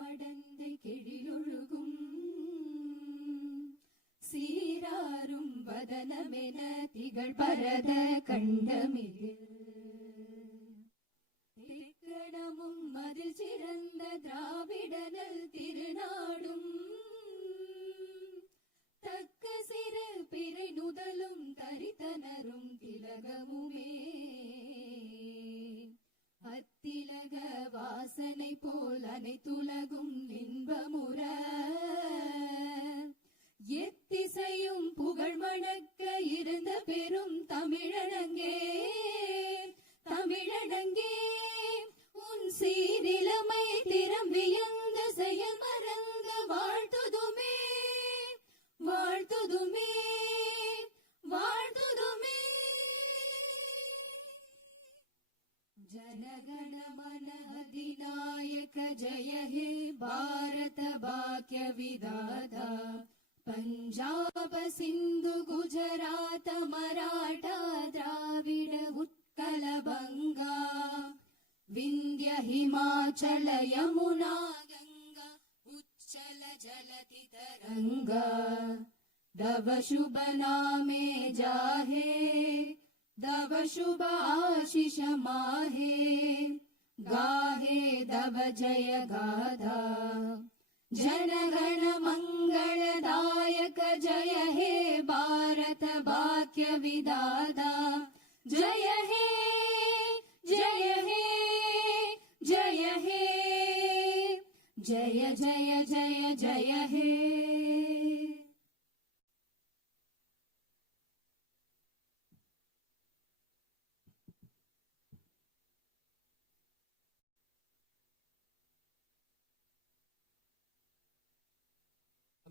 மடந்தை கெழிலொழுகும் சீராரும் வதனமென திகழ் பரத கண்டமிகு திக்கணமும் அதில் சிறந்த திராவிடனல் திருநாடும் தக்க சிறு பிறை நுதலும் தரித்தனரும் திலகமுமே அத்திலக வாசனை போல் அனைத்துலகும் இன்பமுற எத்திசையும் புகழ் மணக்க இருந்த பெரும் தமிழனங்கே தமிழனங்கே உன் சீரிலமை திறம் வியந்த செயல் மறங்க வாழ்த்துதுமே வாழ்த்துதுமே வாழ்த்துதுமே जनगण मन अधिनायक जय हे भारत भाग्य विधाता पंजाब सिंधु गुजरात मराठा द्राविड उत्कल बंगा विंध्य हिमाचल यमुना गंगा उच्चल जलति तरंगा दव शुभ नामे जाहे दव शुभ आशीष माहे गाहे दव जय गाधा जनगण मंगलदायक जय हे भारत भाग्य विधाता जय हे जय हे जय हे जय जय जय जय हे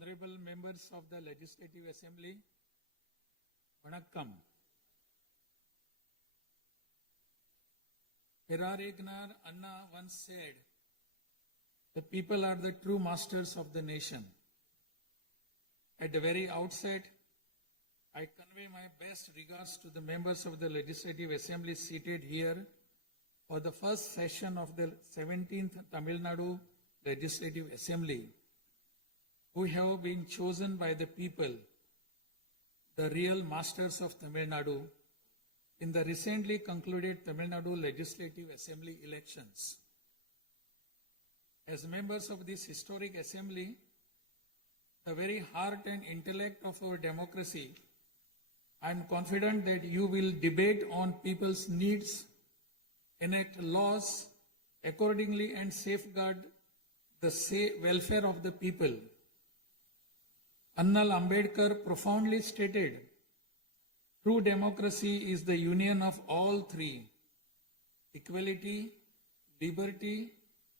Honorable members of the Legislative Assembly, Vanakkam. Perarignar Anna once said, the people are the true masters of the nation. At the very outset, I convey my best regards to the members of the Legislative Assembly seated here for the first session of the 17th Tamil Nadu Legislative Assembly, who have been chosen by the people, the real masters of Tamil Nadu, in the recently concluded Tamil Nadu Legislative Assembly elections. As members of this historic assembly, the very heart and intellect of our democracy, I am confident that you will debate on people's needs, enact laws accordingly, and safeguard the welfare of the people. Annal Ambedkar profoundly stated, true democracy is the union of all three: equality, liberty,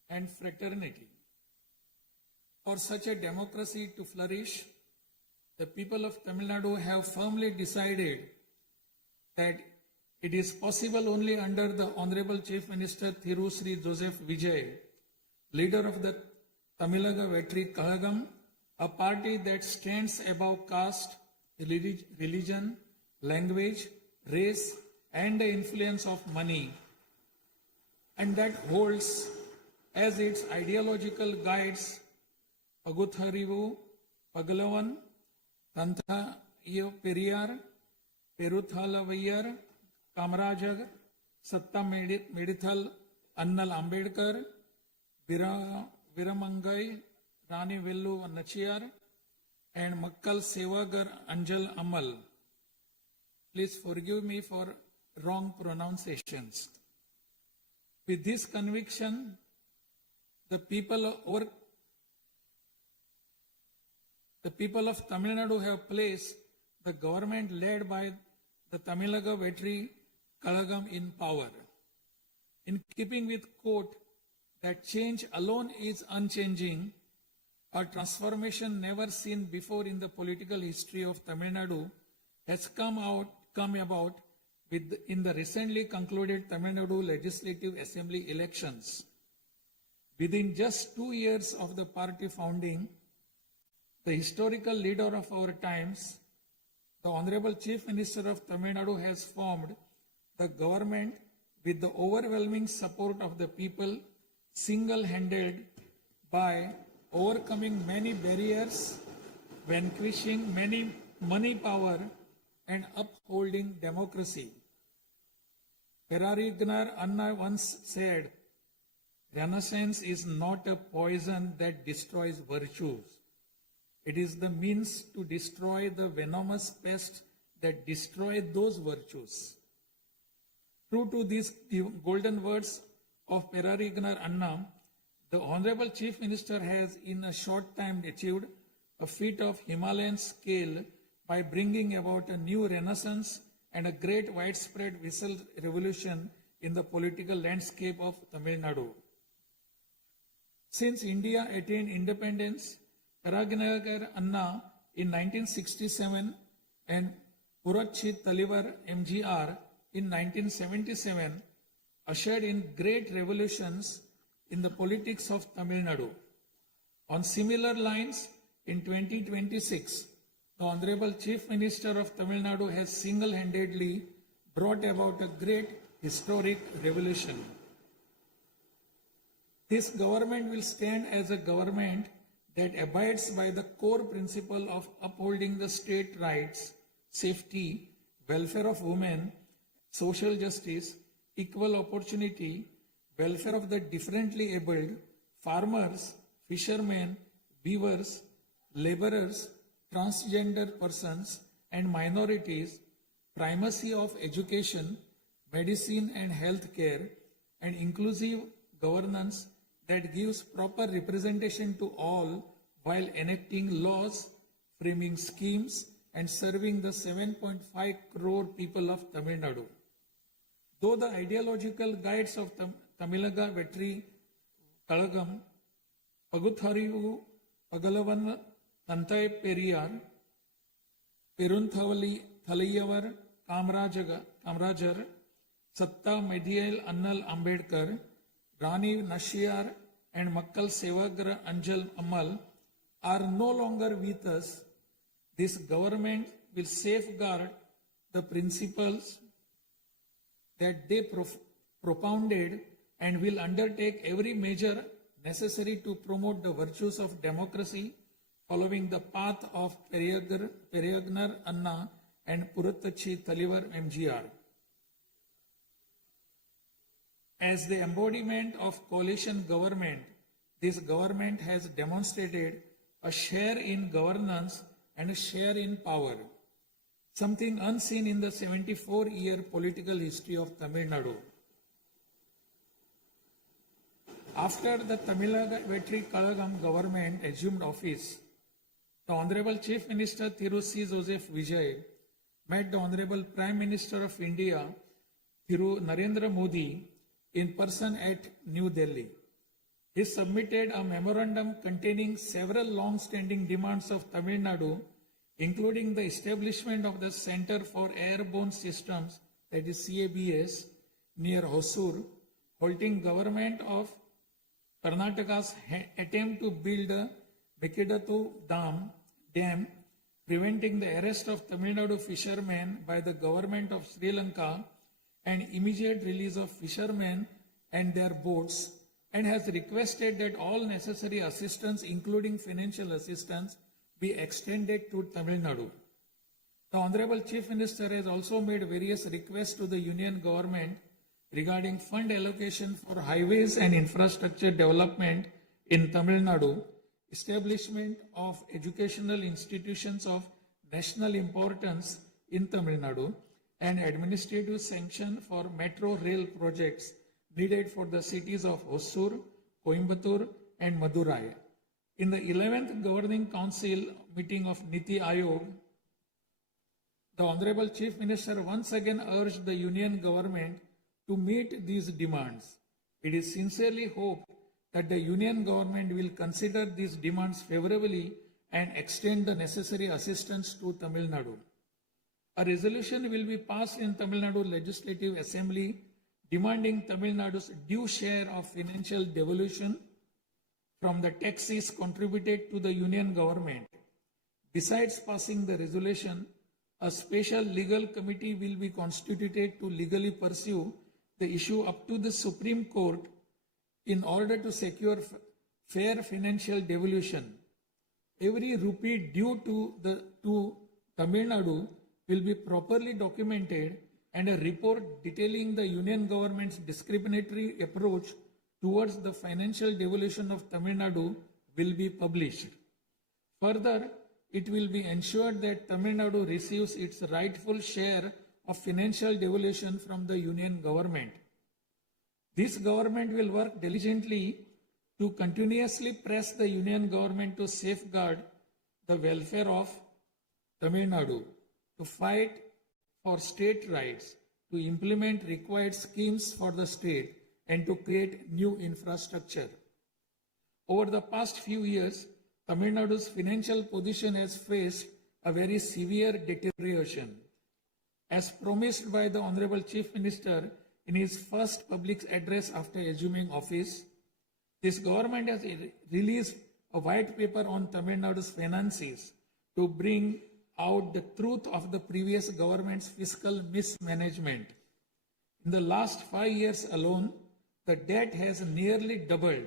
and fraternity. For such a democracy to flourish, the people of Tamil Nadu have firmly decided that it is possible only under the Honorable Chief Minister Thiru Sri Joseph Vijay, leader of the Tamilaga Vetri Kalagam, a party that stands above caste, religion, language, race, and the influence of money, and that holds as its ideological guides Pagutharivu, Pagalavan, Tantha Periyar, Peruthalavayar, Kamarajar, Satta Medithal, Annal Ambedkar, Viramangai, Rani Vellu Nachiyar, and Makkal Sevagar Anjal Amal. Please forgive me for wrong pronunciations. With this conviction, the people of Tamil Nadu have placed the government led by the Tamilaga Vetri Kalagam in power. In keeping with quote that change alone is unchanging, a transformation never seen before in the political history of Tamil Nadu has come about in the recently concluded Tamil Nadu Legislative Assembly elections. Within just 2 years of the party founding, the historical leader of our times, the Honorable Chief Minister of Tamil Nadu, has formed the government with the overwhelming support of the people, single-handed, by overcoming many barriers, vanquishing many money power, and upholding democracy. Perarignar Anna once said, Renaissance is not a poison that destroys virtues. It is the means to destroy the venomous pest that destroy those virtues. True to these golden words of Perarignar Anna, the Honorable Chief Minister has in a short time achieved a feat of Himalayan scale by bringing about a new renaissance and a great widespread visual revolution in the political landscape of Tamil Nadu. Since India attained independence, Perarignar Anna in 1967 and Puratchi Talivar MGR in 1977 ushered in great revolutions in the politics of Tamil Nadu. On similar lines, in 2026, the Honorable Chief Minister of Tamil Nadu has single-handedly brought about a great historic revolution. This government will stand as a government that abides by the core principle of upholding the state rights, safety, welfare of women, social justice, equal opportunity, welfare of the differently abled, farmers, fishermen, weavers, laborers, transgender persons and minorities, primacy of education, medicine and health care, and inclusive governance that gives proper representation to all while enacting laws, framing schemes, and serving the 7.5 crore people of Tamil Nadu. Though the ideological guides of Tamilaga Vetri Kalagam, Pagutharivu, Pagalavan, Tantai Periyar, Perunthavali Thalayavar, Kamrajar, Satta Medial Annal Ambedkar, Rani Nashiyar, and Makkal Sevagra Anjal Amal are no longer with us. This government will safeguard the principles that they propounded and will undertake every measure necessary to promote the virtues of democracy following the path of Perarignar Anna and Puratchi Talivar MGR. As the embodiment of coalition government, this government has demonstrated a share in governance and a share in power, something unseen in the 74-year political history of Tamil Nadu. After the Tamilaga Vetri Kalagam government assumed office, the Honorable Chief Minister Thiru C. Joseph Vijay met the Honorable Prime Minister of India, Thiru Narendra Modi, in person at New Delhi. He submitted a memorandum containing several long-standing demands of Tamil Nadu, including the establishment of the Center for Airborne Systems, that is CABS, near Hosur, halting government of Karnataka's attempt to build a Mekidatu Dam, preventing the arrest of Tamil Nadu fishermen by the government of Sri Lanka and immediate release of fishermen and their boats, and has requested that all necessary assistance, including financial assistance, be extended to Tamil Nadu. The Honorable Chief Minister has also made various requests to the Union Government regarding fund allocation for highways and infrastructure development in Tamil Nadu, establishment of educational institutions of national importance in Tamil Nadu, and administrative sanction for metro rail projects needed for the cities of Hosur, Coimbatore, and Madurai. In the 11th Governing Council meeting of Niti Aayog, the Honorable Chief Minister once again urged the Union Government to meet these demands. It is sincerely hoped that the Union Government will consider these demands favorably and extend the necessary assistance to Tamil Nadu. A resolution will be passed in Tamil Nadu Legislative Assembly demanding Tamil Nadu's due share of financial devolution from the taxes contributed to the Union Government. Besides passing the resolution, a special legal committee will be constituted to legally pursue the issue up to the Supreme Court in order to secure fair financial devolution. Every rupee due to Tamil Nadu will be properly documented, and a report detailing the union government's discriminatory approach towards the financial devolution of Tamil Nadu will be published. Further, it will be ensured that Tamil Nadu receives its rightful share of financial devolution from the union government. This government will work diligently to continuously press the union government to safeguard the welfare of Tamil Nadu, to fight for state rights, to implement required schemes for the state, and to create new infrastructure. Over the past few years, Tamil Nadu's financial position has faced a very severe deterioration. As promised by the Honorable Chief Minister in his first public address after assuming office, this government has released a white paper on Tamil Nadu's finances to bring out the truth of the previous government's fiscal mismanagement. In the last 5 years alone, the debt has nearly doubled,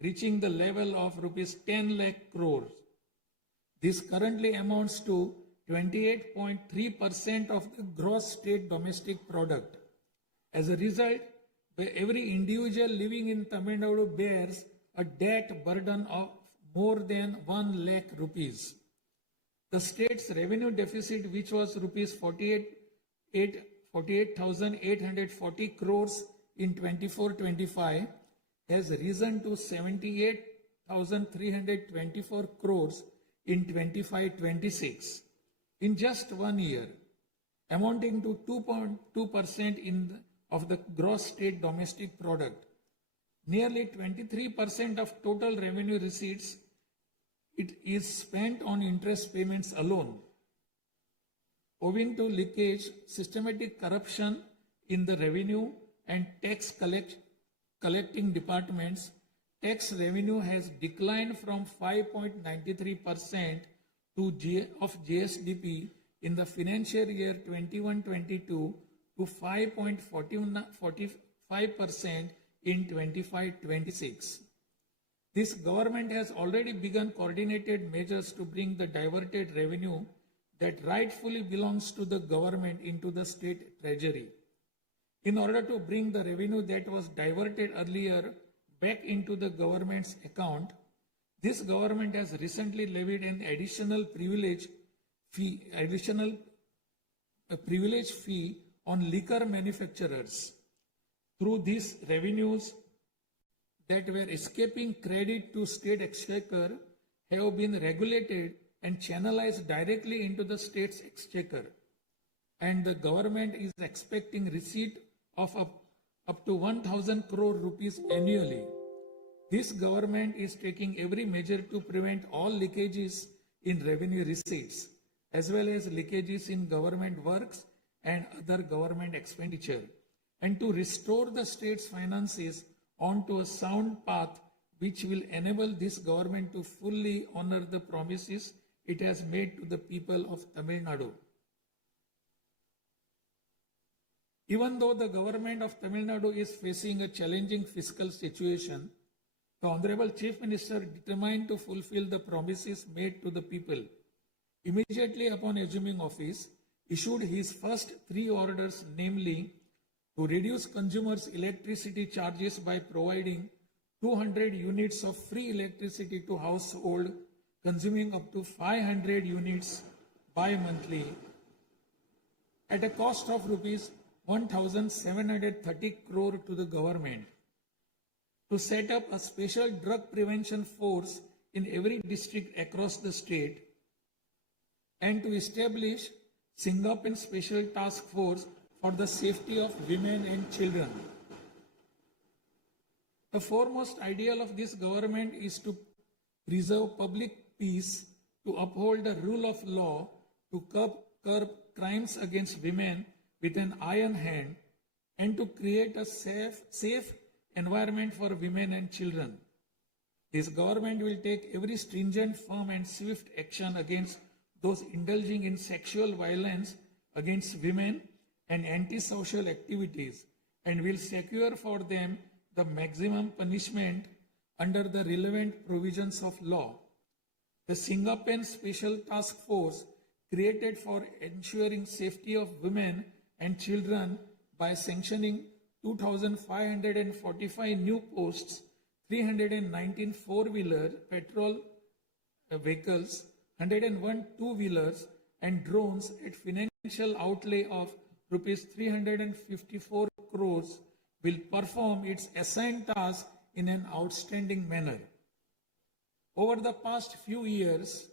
reaching the level of rupees 10 lakh crores. This currently amounts to 28.3% of the gross state domestic product. As a result, every individual living in Tamil Nadu bears a debt burden of more than 1 lakh rupees. The state's revenue deficit, which was rupees 48,840 crores in 24-25, has risen to 78,324 crores in 25-26 in just 1 year, amounting to 2.2% of the gross state domestic product. Nearly 23% of total revenue receipts it is spent on interest payments alone. Owing to leakage, systematic corruption in the revenue and tax collecting departments, tax revenue has declined from 5.93% of GSDP in the financial year 21-22 to 5.45% in 25-26. This government has already begun coordinated measures to bring the diverted revenue that rightfully belongs to the government into the state treasury. In order to bring the revenue that was diverted earlier back into the government's account, this government has recently levied an additional privilege fee on liquor manufacturers. Through these revenues that were escaping credit to state exchequer have been regulated and channelized directly into the state's exchequer, and the government is expecting receipt of up to 1,000 crore rupees annually. This government is taking every measure to prevent all leakages in revenue receipts, as well as leakages in government works and other government expenditure, and to restore the state's finances onto a sound path which will enable this government to fully honor the promises it has made to the people of Tamil Nadu. Even though the government of Tamil Nadu is facing a challenging fiscal situation, the Honorable Chief Minister, determined to fulfill the promises made to the people, immediately upon assuming office, issued his first 3 orders, namely, to reduce consumers' electricity charges by providing 200 units of free electricity to household consuming up to 500 units bi-monthly at a cost of rupees 1,730 crore to the government, to set up a special drug prevention force in every district across the state, and to establish Singaporean Special Task Force for the safety of women and children. The foremost ideal of this government is to preserve public peace, to uphold the rule of law, to curb crimes against women with an iron hand, and to create a safe environment for women and children. This government will take every stringent, firm and swift action against those indulging in sexual violence against women and antisocial activities, and will secure for them the maximum punishment under the relevant provisions of law. The Singapen Special Task Force, created for ensuring safety of women and children by sanctioning 2,545 new posts, 319 four-wheeler petrol vehicles, 101 two-wheelers and drones at financial outlay of rupees 354 crores, will perform its assigned task in an outstanding manner. Over the past few years,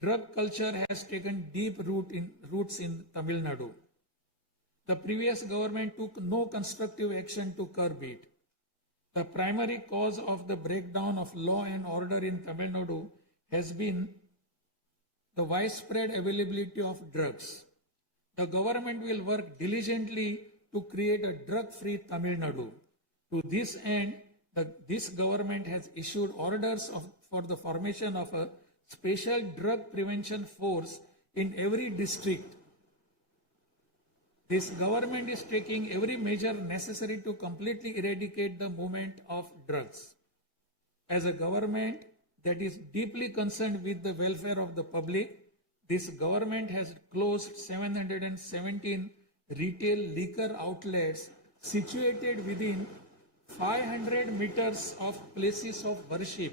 drug culture has taken deep roots in Tamil Nadu. The previous government took no constructive action to curb it. The primary cause of the breakdown of law and order in Tamil Nadu has been the widespread availability of drugs. The government will work diligently to create a drug-free Tamil Nadu. To this end, this government has issued orders for the formation of a special drug prevention force in every district. This government is taking every measure necessary to completely eradicate the movement of drugs. As a government that is deeply concerned with the welfare of the public, this government has closed 717 retail liquor outlets situated within 500 meters of places of worship,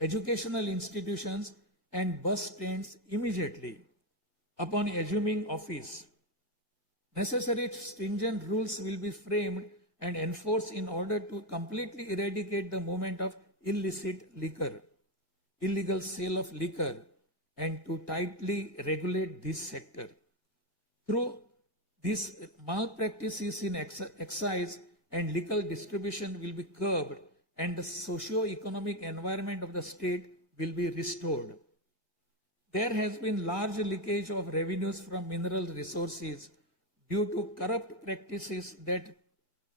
educational institutions and bus stands immediately upon assuming office. Necessary stringent rules will be framed and enforced in order to completely eradicate the movement of illicit liquor, illegal sale of liquor, and to tightly regulate this sector. Through these malpractices in excise and liquor distribution will be curbed and the socio-economic environment of the state will be restored. There has been large leakage of revenues from mineral resources due to corrupt practices that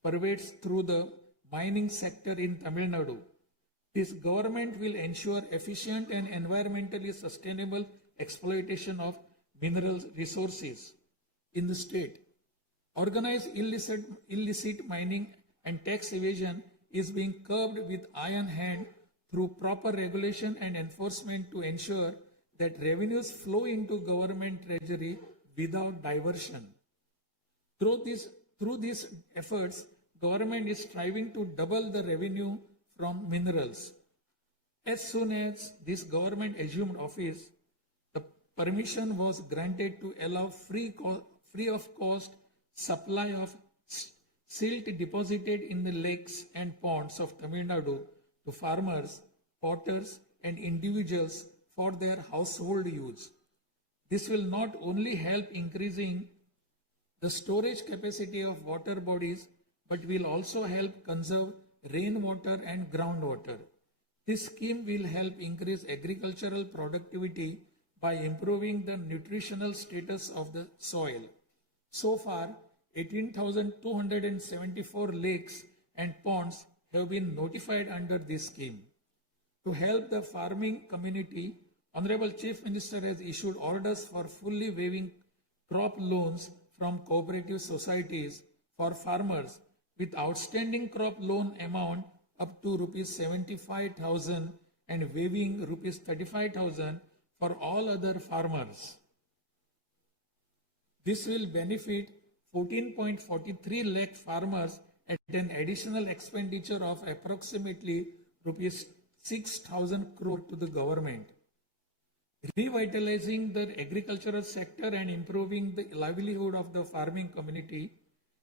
pervades through the mining sector in Tamil Nadu. This government will ensure efficient and environmentally sustainable exploitation of mineral resources in the state. Organized illicit mining and tax evasion is being curbed with iron hand through proper regulation and enforcement to ensure that revenues flow into government treasury without diversion. Through these efforts, government is striving to double the revenue from minerals. As soon as this government assumed office, the permission was granted to allow free of cost supply of silt deposited in the lakes and ponds of Tamil Nadu to farmers, potters and individuals for their household use. This will not only help increasing the storage capacity of water bodies, but will also help conserve rainwater and groundwater. This scheme will help increase agricultural productivity by improving the nutritional status of the soil. So far, 18,274 lakes and ponds have been notified under this scheme. To help the farming community, Honorable Chief Minister has issued orders for fully waiving crop loans from cooperative societies for farmers with outstanding crop loan amount up to rupees 75,000 and waiving rupees 35,000 for all other farmers. This will benefit 14.43 lakh farmers at an additional expenditure of approximately rupees 6,000 crore to the government. Revitalizing the agricultural sector and improving the livelihood of the farming community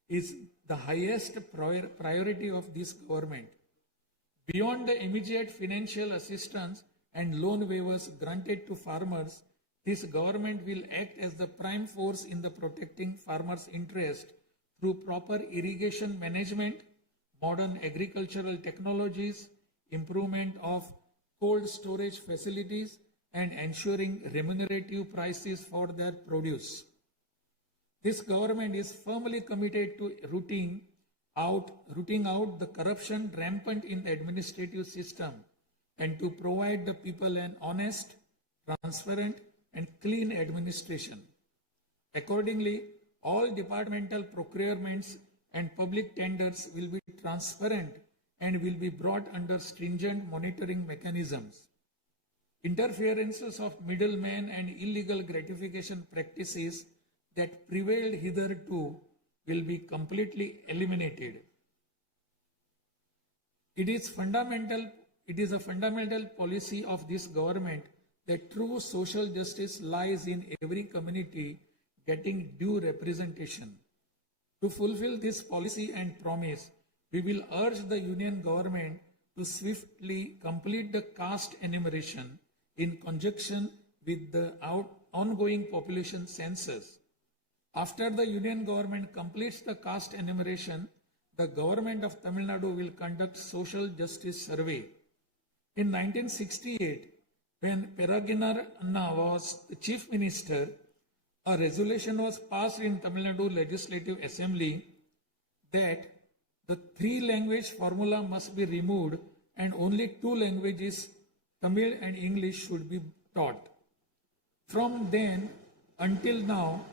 is the highest priority of this government. Beyond the immediate financial assistance and loan waivers granted to farmers, this government will act as the prime force in the protecting farmers' interest through proper irrigation management, modern agricultural technologies, improvement of cold storage facilities, and ensuring remunerative prices for their produce. This government is firmly committed to rooting out the corruption rampant in the administrative system and to provide the people an honest, transparent, and clean administration. Accordingly, all departmental procurements and public tenders will be transparent and will be brought under stringent monitoring mechanisms. Interferences of middlemen and illegal gratification practices that prevailed hitherto will be completely eliminated. It is a fundamental policy of this government that true social justice lies in every community getting due representation. To fulfill this policy and promise, we will urge the Union government to swiftly complete the caste enumeration in conjunction with the ongoing population census. After the Union government completes the caste enumeration, the government of Tamil Nadu will conduct social justice survey. In 1968, when Peregrine Anna was the chief minister, a resolution was passed in Tamil Nadu Legislative Assembly that the 3-language formula must be removed and only 2 languages, Tamil and English, should be taught. From then until now,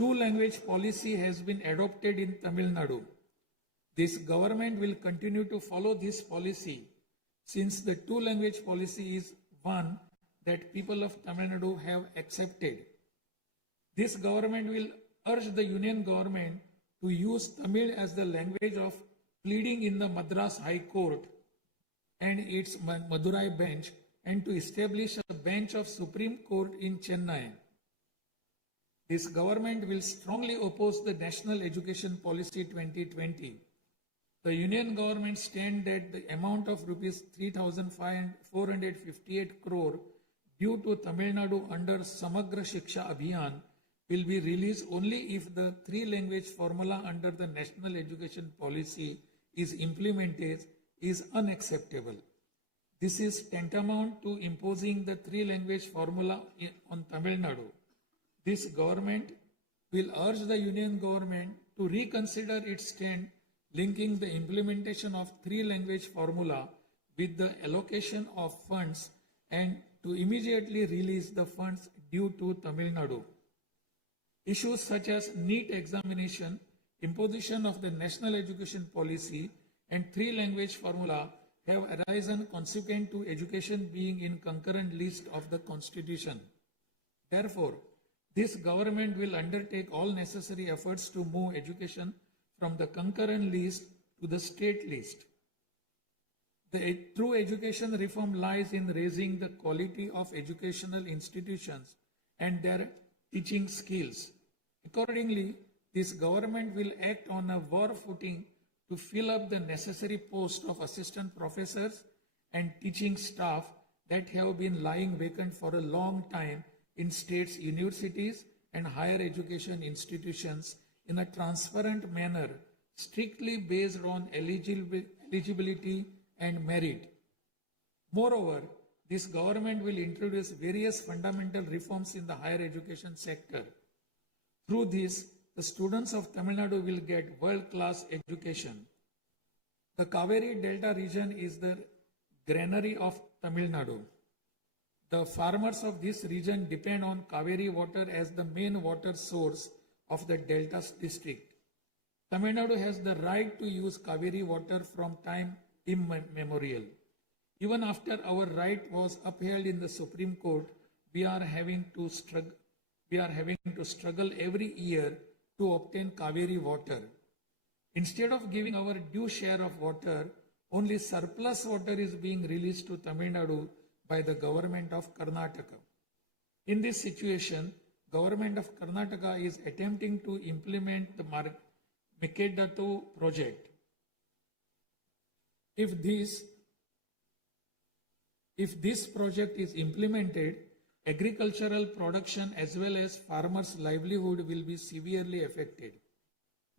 2-language policy has been adopted in Tamil Nadu. This government will continue to follow this policy since the 2-language policy is one that people of Tamil Nadu have accepted. This government will urge the Union government to use Tamil as the language of pleading in the Madras High Court and its Madurai bench, and to establish a bench of Supreme Court in Chennai. This government will strongly oppose the National Education Policy 2020. The Union government stand that the amount of rupees 3,458 crore due to Tamil Nadu under Samagra Shiksha Abhiyan will be released only if the 3-language formula under the National Education Policy is implemented is unacceptable. This is tantamount to imposing the 3-language formula on Tamil Nadu. This government will urge the Union government to reconsider its stand linking the implementation of 3-language formula with the allocation of funds and to immediately release the funds due to Tamil Nadu. Issues such as NEET examination, imposition of the National Education Policy, and 3-language formula have arisen consequent to education being in concurrent list of the Constitution. Therefore, this government will undertake all necessary efforts to move education from the concurrent list to the state list. The true education reform lies in raising the quality of educational institutions and their teaching skills. Accordingly, this government will act on a war footing to fill up the necessary posts of assistant professors and teaching staff that have been lying vacant for a long time in states' universities and higher education institutions in a transparent manner, strictly based on eligibility and merit. Moreover, this government will introduce various fundamental reforms in the higher education sector. Through this, the students of Tamil Nadu will get world-class education. The Kaveri Delta region is the granary of Tamil Nadu. The farmers of this region depend on Kaveri water as the main water source of the Delta district. Tamil Nadu has the right to use Kaveri water from time immemorial. Even after our right was upheld in the Supreme Court, we are having to struggle every year to obtain Kaveri water. Instead of giving our due share of water, only surplus water is being released to Tamil Nadu by the government of Karnataka. In this situation, government of Karnataka is attempting to implement the Mekedatu project. If this project is implemented, agricultural production as well as farmers' livelihood will be severely affected.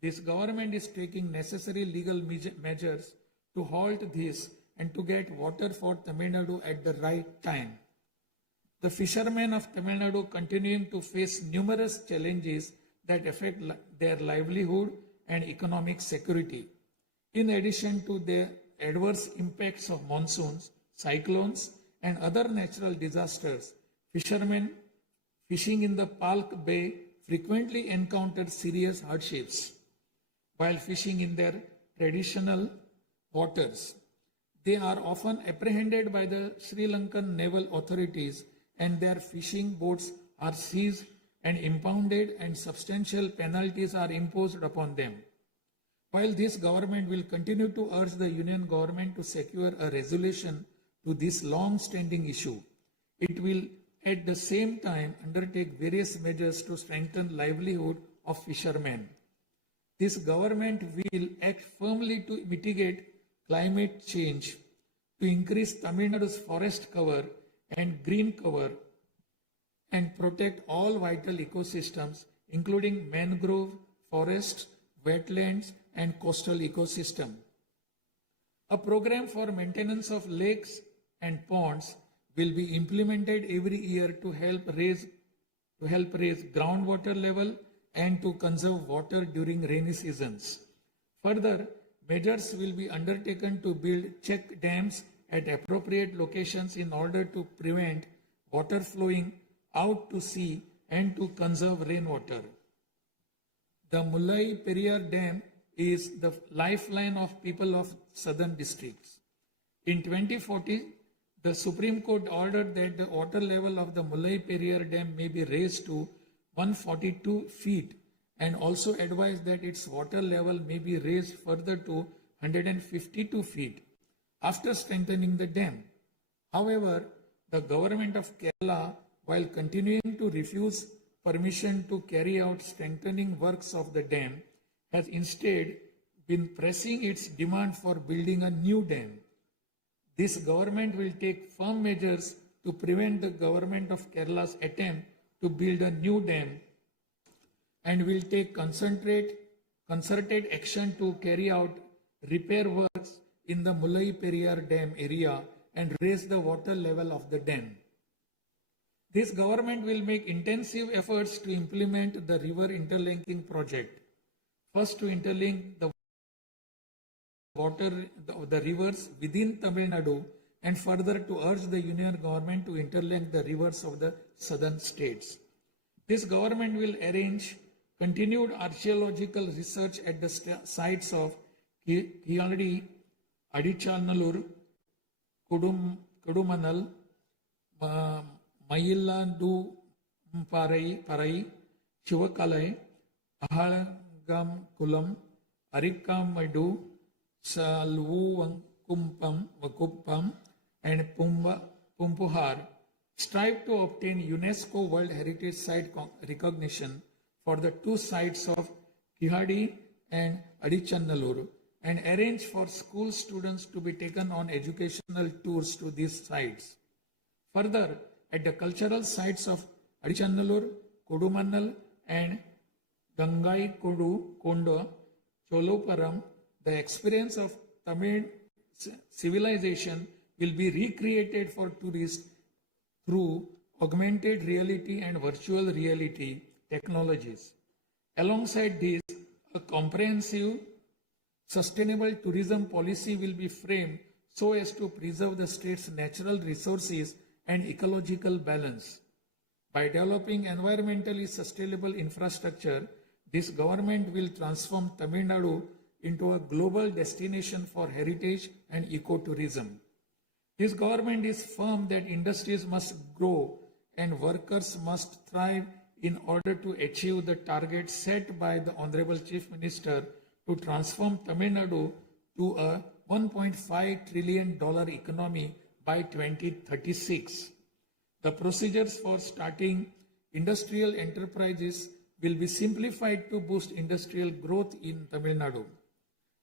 This government is taking necessary legal measures to halt this and to get water for Tamil Nadu at the right time. The fishermen of Tamil Nadu continuing to face numerous challenges that affect their livelihood and economic security. In addition to the adverse impacts of monsoons, cyclones, and other natural disasters, fishermen fishing in the Palk Bay frequently encounter serious hardships while fishing in their traditional waters. They are often apprehended by the Sri Lankan naval authorities and their fishing boats are seized and impounded and substantial penalties are imposed upon them. While this government will continue to urge the union government to secure a resolution to this long-standing issue, it will at the same time undertake various measures to strengthen livelihood of fishermen. This government will act firmly to mitigate climate change, to increase Tamil Nadu's forest cover and green cover, and protect all vital ecosystems, including mangrove, forests, wetlands, and coastal ecosystem. A program for maintenance of lakes and ponds will be implemented every year to help raise groundwater level and to conserve water during rainy seasons. Further, measures will be undertaken to build check dams at appropriate locations in order to prevent water flowing out to sea and to conserve rainwater. The Mullai Periyar Dam is the lifeline of people of southern districts. In 2040, the Supreme Court ordered that the water level of the Mullai Periyar Dam may be raised to 142 feet and also advised that its water level may be raised further to 152 feet after strengthening the dam. However, the government of Kerala, while continuing to refuse permission to carry out strengthening works of the dam, has instead been pressing its demand for building a new dam. This government will take firm measures to prevent the government of Kerala's attempt to build a new dam and will take concerted action to carry out repair works in the Mullai Periyar Dam area and raise the water level of the dam. This government will make intensive efforts to implement the river interlinking project. First, to interlink the rivers within Tamil Nadu, and further to urge the union government to interlink the rivers of the southern states. This government will arrange continued archaeological research at the sites of Kiyadi, Adichanallur, Kudumanal, Mayillandu Parai, Chivakalai, Ahalgam Kulam, Arikamadu, Salvu Vakuppam, and Pumpuhar strive to obtain UNESCO World Heritage Site recognition for the two sites of Kihadi and Adichanallur and arrange for school students to be taken on educational tours to these sites. Further, at the cultural sites of Adichanallur, Kodumannal, and Gangai Kondo, Choluparam, the experience of Tamil civilization will be recreated for tourists through augmented reality and virtual reality technologies. Alongside this, a comprehensive, sustainable tourism policy will be framed so as to preserve the state's natural resources and ecological balance. By developing environmentally sustainable infrastructure, this government will transform Tamil Nadu into a global destination for heritage and ecotourism. This government is firm that industries must grow and workers must thrive in order to achieve the target set by the Honorable Chief Minister to transform Tamil Nadu to a $1.5 trillion economy by 2036. The procedures for starting industrial enterprises will be simplified to boost industrial growth in Tamil Nadu.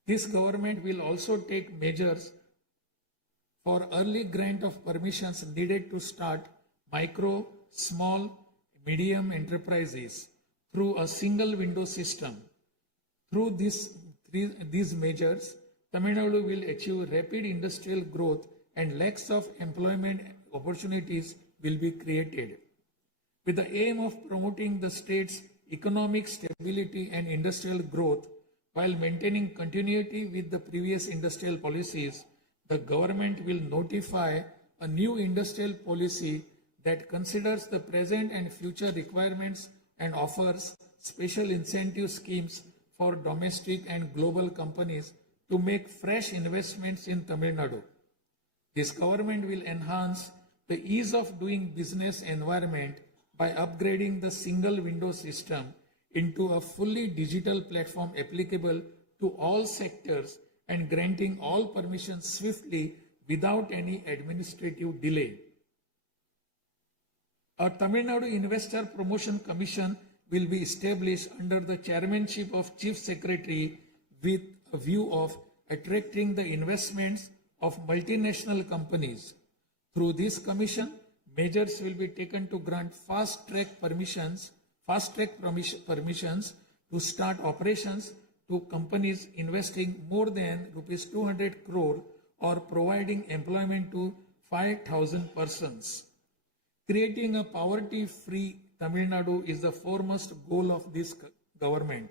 This government will also take measures for early grant of permissions needed to start micro, small, medium enterprises through a single window system. Through these measures, Tamil Nadu will achieve rapid industrial growth and lakhs of employment opportunities will be created. With the aim of promoting the state's economic stability and industrial growth while maintaining continuity with the previous industrial policies, the government will notify a new industrial policy that considers the present and future requirements and offers special incentive schemes for domestic and global companies to make fresh investments in Tamil Nadu. This government will enhance the ease of doing business environment by upgrading the single window system into a fully digital platform applicable to all sectors and granting all permissions swiftly without any administrative delay. A Tamil Nadu Investor Promotion Commission will be established under the chairmanship of Chief Secretary with a view of attracting the investments of multinational companies. Through this commission, measures will be taken to grant fast-track permissions to start operations to companies investing more than rupees 200 crore or providing employment to 5,000 persons. Creating a poverty-free Tamil Nadu is the foremost goal of this government.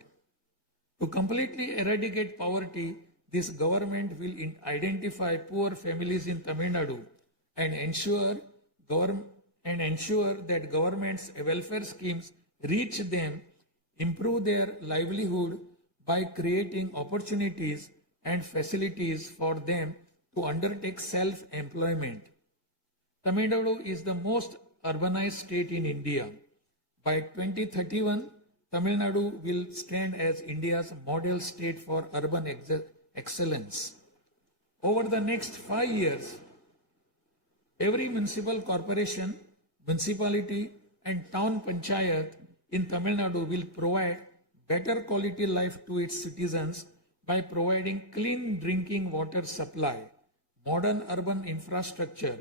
To completely eradicate poverty, this government will identify poor families in Tamil Nadu and ensure that government's welfare schemes reach them, improve their livelihood by creating opportunities and facilities for them to undertake self-employment. Tamil Nadu is the most urbanized state in India. By 2031, Tamil Nadu will stand as India's model state for urban excellence. Over the next 5 years, every municipal corporation, municipality, and town panchayat in Tamil Nadu will provide better quality life to its citizens by providing clean drinking water supply, modern urban infrastructure,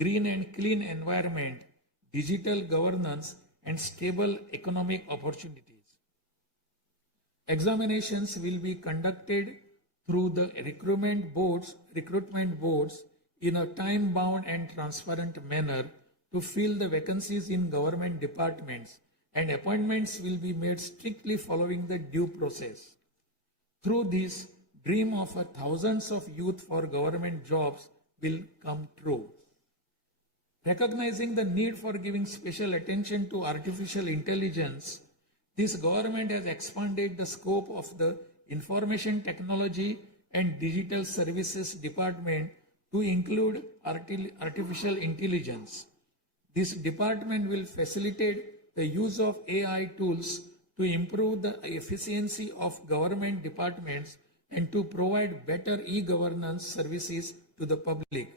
green and clean environment, digital governance, and stable economic opportunities. Examinations will be conducted through the recruitment boards in a time-bound and transparent manner to fill the vacancies in government departments, and appointments will be made strictly following the due process. Through this, dream of thousands of youth for government jobs will come true. Recognizing the need for giving special attention to artificial intelligence, this government has expanded the scope of the Information Technology and Digital Services Department to include artificial intelligence. This department will facilitate the use of AI tools to improve the efficiency of government departments and to provide better e-governance services to the public.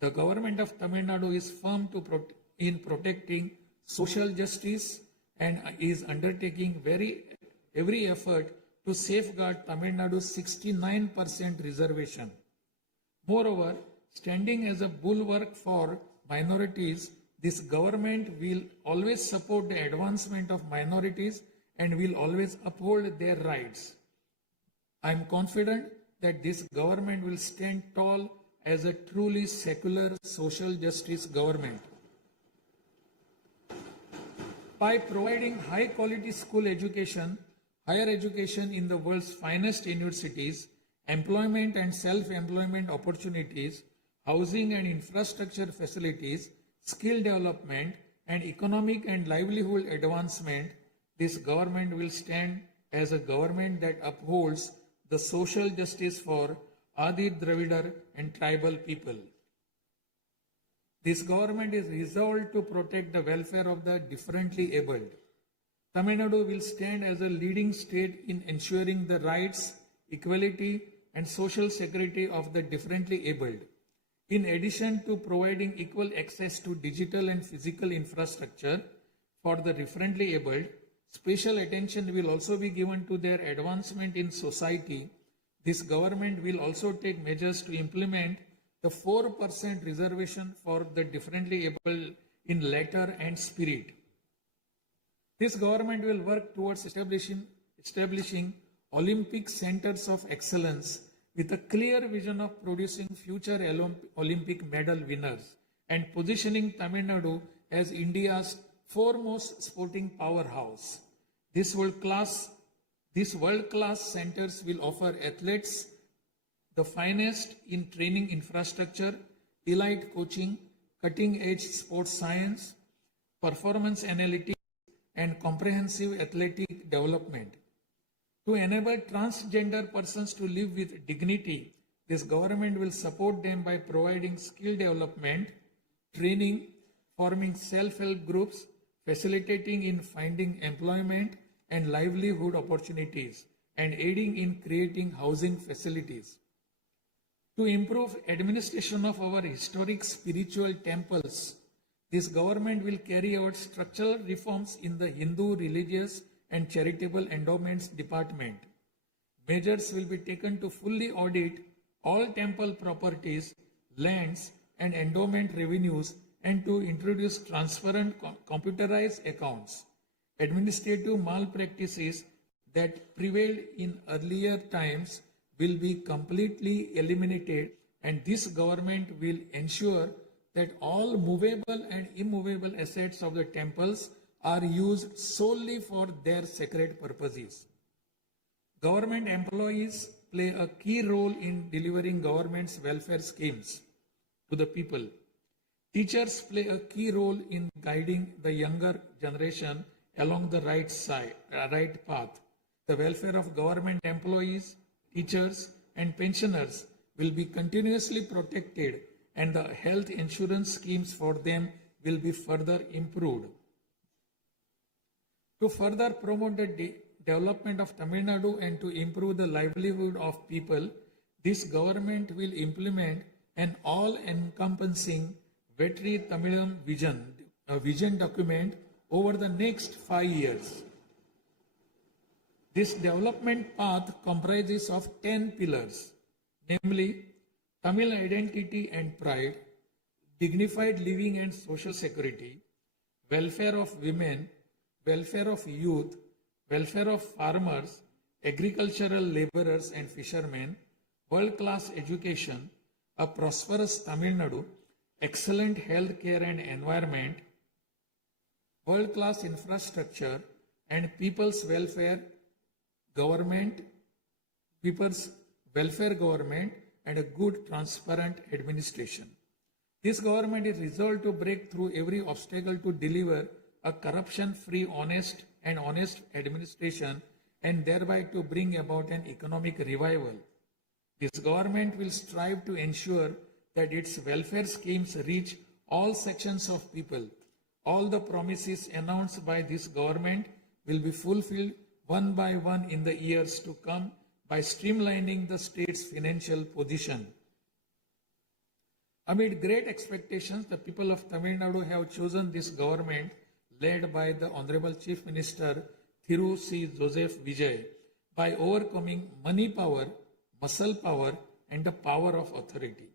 The government of Tamil Nadu is firm in protecting social justice and is undertaking every effort to safeguard Tamil Nadu's 69% reservation. Moreover, standing as a bulwark for minorities, this government will always support the advancement of minorities and will always uphold their rights. I am confident that this government will stand tall as a truly secular social justice government. By providing high quality school education, higher education in the world's finest universities, employment and self-employment opportunities, housing and infrastructure facilities, skill development, and economic and livelihood advancement, this government will stand as a government that upholds the social justice for Adi Dravidar and tribal people. This government is resolved to protect the welfare of the differently abled. Tamil Nadu will stand as a leading state in ensuring the rights, equality, and social security of the differently abled. In addition to providing equal access to digital and physical infrastructure for the differently abled, special attention will also be given to their advancement in society. This government will also take measures to implement the 4% reservation for the differently able in letter and spirit. This government will work towards establishing Olympic centers of excellence with a clear vision of producing future Olympic medal winners and positioning Tamil Nadu as India's foremost sporting powerhouse. This world-class centers will offer athletes the finest in training infrastructure, elite coaching, cutting-edge sports science, performance analytics, and comprehensive athletic development. To enable transgender persons to live with dignity, this government will support them by providing skill development, training, forming self-help groups, facilitating in finding employment and livelihood opportunities, and aiding in creating housing facilities. To improve administration of our historic spiritual temples, this government will carry out structural reforms in the Hindu religious and charitable endowments department. Measures will be taken to fully audit all temple properties, lands, and endowment revenues and to introduce transparent computerized accounts. Administrative malpractices that prevailed in earlier times will be completely eliminated, and this government will ensure that all movable and immovable assets of the temples are used solely for their sacred purposes. Government employees play a key role in delivering government's welfare schemes to the people. Teachers play a key role in guiding the younger generation along the right path. The welfare of government employees, teachers, and pensioners will be continuously protected, and the health insurance schemes for them will be further improved. To further promote the development of Tamil Nadu and to improve the livelihood of people, this government will implement an all-encompassing Vetri Tamilam vision document over the next 5 years. This development path comprises of 10 pillars, namely Tamil identity and pride, dignified living and social security, welfare of women, welfare of youth, welfare of farmers, agricultural laborers and fishermen, world-class education, a prosperous Tamil Nadu, excellent health care and environment, world-class infrastructure, and people's welfare government, and a good, transparent administration. This government is resolved to break through every obstacle to deliver a corruption-free, honest administration and thereby to bring about an economic revival. This government will strive to ensure that its welfare schemes reach all sections of people. All the promises announced by this government will be fulfilled one by one in the years to come by streamlining the state's financial position. Amid great expectations, the people of Tamil Nadu have chosen this government led by the Honorable Chief Minister Thiru C. Joseph Vijay by overcoming money power, muscle power, and the power of authority.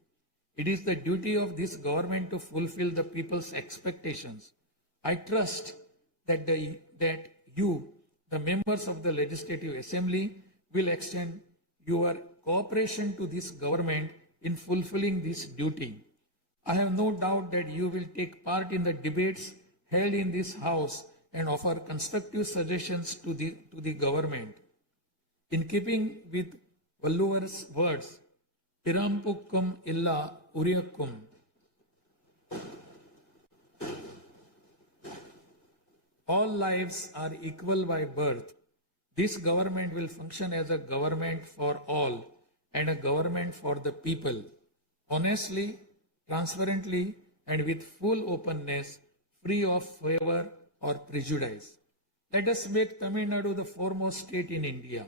It is the duty of this government to fulfill the people's expectations. I trust that you, the members of the Legislative Assembly, will extend your cooperation to this government in fulfilling this duty. I have no doubt that you will take part in the debates held in this House and offer constructive suggestions to the government. In keeping with Valluvar's words, Pirampukkum illa Uriyakkum, all lives are equal by birth. This government will function as a government for all and a government for the people, honestly, transparently, and with full openness, free of favor or prejudice. Let us make Tamil Nadu the foremost state in India.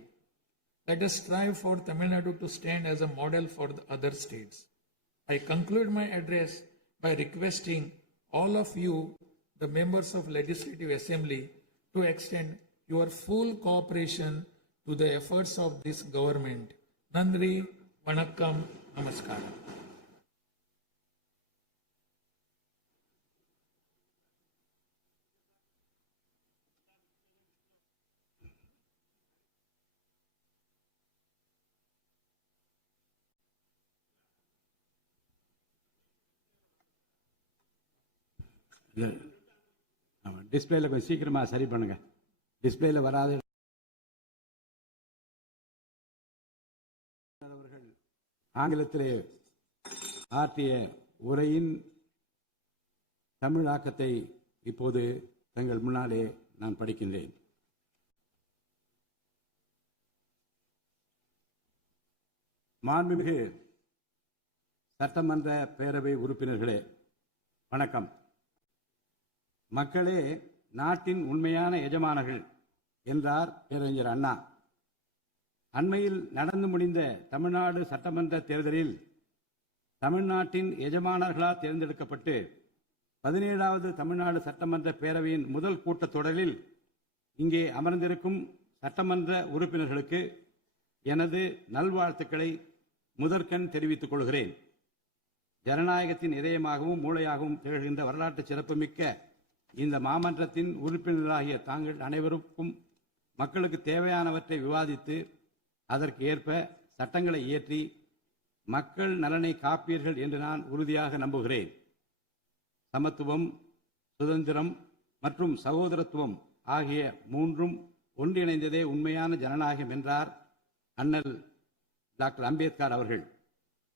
Let us strive for Tamil Nadu to stand as a model for the other states. I conclude my address by requesting all of you, the members of Legislative Assembly, to extend your full cooperation to the efforts of this government. Nandri, Vanakkam, Namaskaram. டிஸ்பிளேல கொஞ்சம் சீக்கிரமா சரி பண்ணுங்க. டிஸ்பிளேல வராது. அவர்கள் ஆங்கிலத்திலே ஆற்றிய உரையின் தமிழாக்கத்தை இப்போது தங்கள் முன்னாலே நான் படிக்கின்றேன். மாண்புமிகு சட்டமன்ற பேரவை உறுப்பினர்களே, வணக்கம். மக்களே நாட்டின் உண்மையான எஜமானர்கள் என்றார் பேரறிஞர் அண்ணா. அண்மையில் நடந்து முடிந்த தமிழ்நாடு சட்டமன்ற தேர்தலில் தமிழ்நாட்டின் எஜமானர்களால் தேர்ந்தெடுக்கப்பட்டு 17வது தமிழ்நாடு சட்டமன்ற பேரவையின் முதல் கூட்டத்தொடரில் இங்கே அமர்ந்திருக்கும் சட்டமன்ற உறுப்பினர்களுக்கு எனது நல்வாழ்த்துக்களை முதற்கண் தெரிவித்துக் கொள்கிறேன். ஜனநாயகத்தின் இதயமாகவும் மூளையாகவும் திகழ்கின்ற வரலாற்று சிறப்புமிக்க இந்த மாமன்றத்தின் உறுப்பினர்களாகிய தாங்கள் அனைவருக்கும் மக்களுக்கு தேவையானவற்றை விவாதித்து அதற்கு ஏற்ப சட்டங்களை இயற்றி மக்கள் நலனை காப்பீர்கள் என்று நான் உறுதியாக நம்புகிறேன். சமத்துவம், சுதந்திரம் மற்றும் சகோதரத்துவம் ஆகிய மூன்றும் ஒன்றிணைந்ததே உண்மையான ஜனநாயகம் என்றார் அண்ணல் டாக்டர் அம்பேத்கர் அவர்கள்.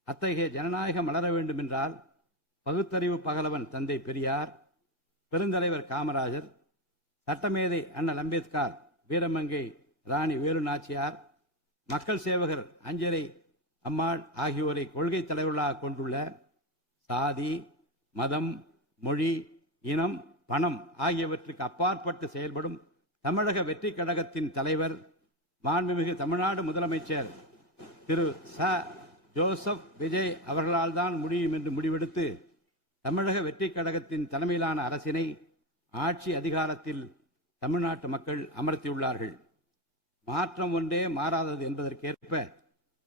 அத்தகைய ஜனநாயகம் வளர வேண்டும் என்றால் பகுத்தறிவு பகலவன் தந்தை பெரியார், பெருந்தலைவர் காமராஜர், சட்டமேதை அண்ணல் அம்பேத்கர், வீரமங்கை ராணி வேலு நாச்சியார், மக்கள் சேவகர் அஞ்சலை அம்மாள் ஆகியோரை கொள்கை தலைவர்களாக கொண்டுள்ள சாதி, மதம், மொழி, இனம், பணம் ஆகியவற்றுக்கு அப்பாற்பட்டு செயல்படும் தமிழக வெற்றி கழகத்தின் தலைவர் மாண்புமிகு தமிழ்நாடு முதலமைச்சர் திரு ச. ஜோசப் விஜய் அவர்களால் தான் முடியும் என்று முடிவெடுத்து தமிழக வெற்றி கழகத்தின் தலைமையிலான அரசினை ஆட்சி அதிகாரத்தில் தமிழ்நாட்டு மக்கள் அமர்த்தியுள்ளார்கள். மாற்றம் ஒன்றே மாறாதது என்பதற்கேற்ப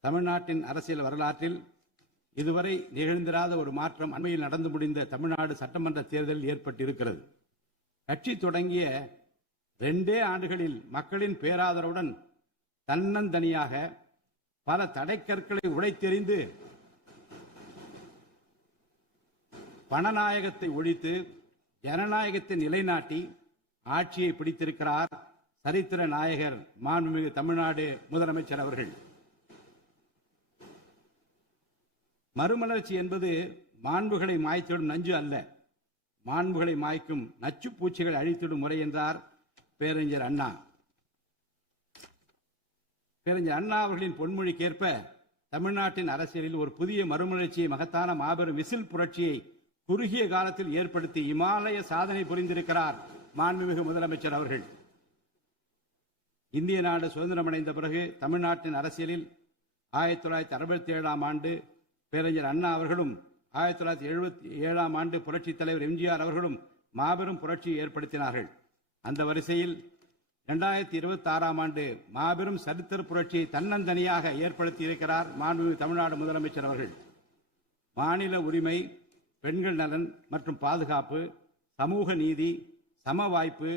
தமிழ்நாட்டின் அரசியல் வரலாற்றில் இதுவரை நிகழ்ந்திராத ஒரு மாற்றம் அண்மையில் நடந்து முடிந்த தமிழ்நாடு சட்டமன்ற தேர்தலில் ஏற்பட்டிருக்கிறது. கட்சி தொடங்கிய 2 ஆண்டுகளில் மக்களின் பேராதரவுடன் தன்னந்தனியாக பல தடைக்கற்களை உடைத்தெறிந்து பணநாயகத்தை ஒழித்து ஜனநாயகத்தை நிலைநாட்டி ஆட்சியை பிடித்திருக்கிறார் சரித்திர நாயகர் மாண்புமிகு தமிழ்நாடு முதலமைச்சர் அவர்கள். மறுமலர்ச்சி என்பது மாண்புகளை மாய்த்திடும் நஞ்சு அல்ல, மாண்புகளை மாய்க்கும் நச்சு பூச்சிகளை அழித்திடும் முறை என்றார் பேரறிஞர் அண்ணா. பேரறிஞர் அண்ணா அவர்களின் பொன்மொழிக்கேற்ப தமிழ்நாட்டின் அரசியலில் ஒரு புதிய மறுமலர்ச்சியை, மகத்தான மாபெரும் விசில் புரட்சியை குறுகிய காலத்தில் ஏற்படுத்தி இமாலய சாதனை புரிந்திருக்கிறார் மாண்புமிகு முதலமைச்சர் அவர்கள். இந்திய நாடு சுதந்திரமடைந்த பிறகு தமிழ்நாட்டின் அரசியலில் 1967ஆம் ஆண்டு பேரறிஞர் அண்ணா அவர்களும் 1977ஆம் ஆண்டு புரட்சித் தலைவர் எம்ஜிஆர் அவர்களும் மாபெரும் புரட்சியை ஏற்படுத்தினார்கள். அந்த வரிசையில் 2026ஆம் ஆண்டு மாபெரும் சரித்திர புரட்சியை தன்னந்தனியாக ஏற்படுத்தி இருக்கிறார் மாண்புமிகு தமிழ்நாடு முதலமைச்சர் அவர்கள். மாநில உரிமை, பெண்கள் நலன் மற்றும் பாதுகாப்பு, சமூக நீதி, சம வாய்ப்பு,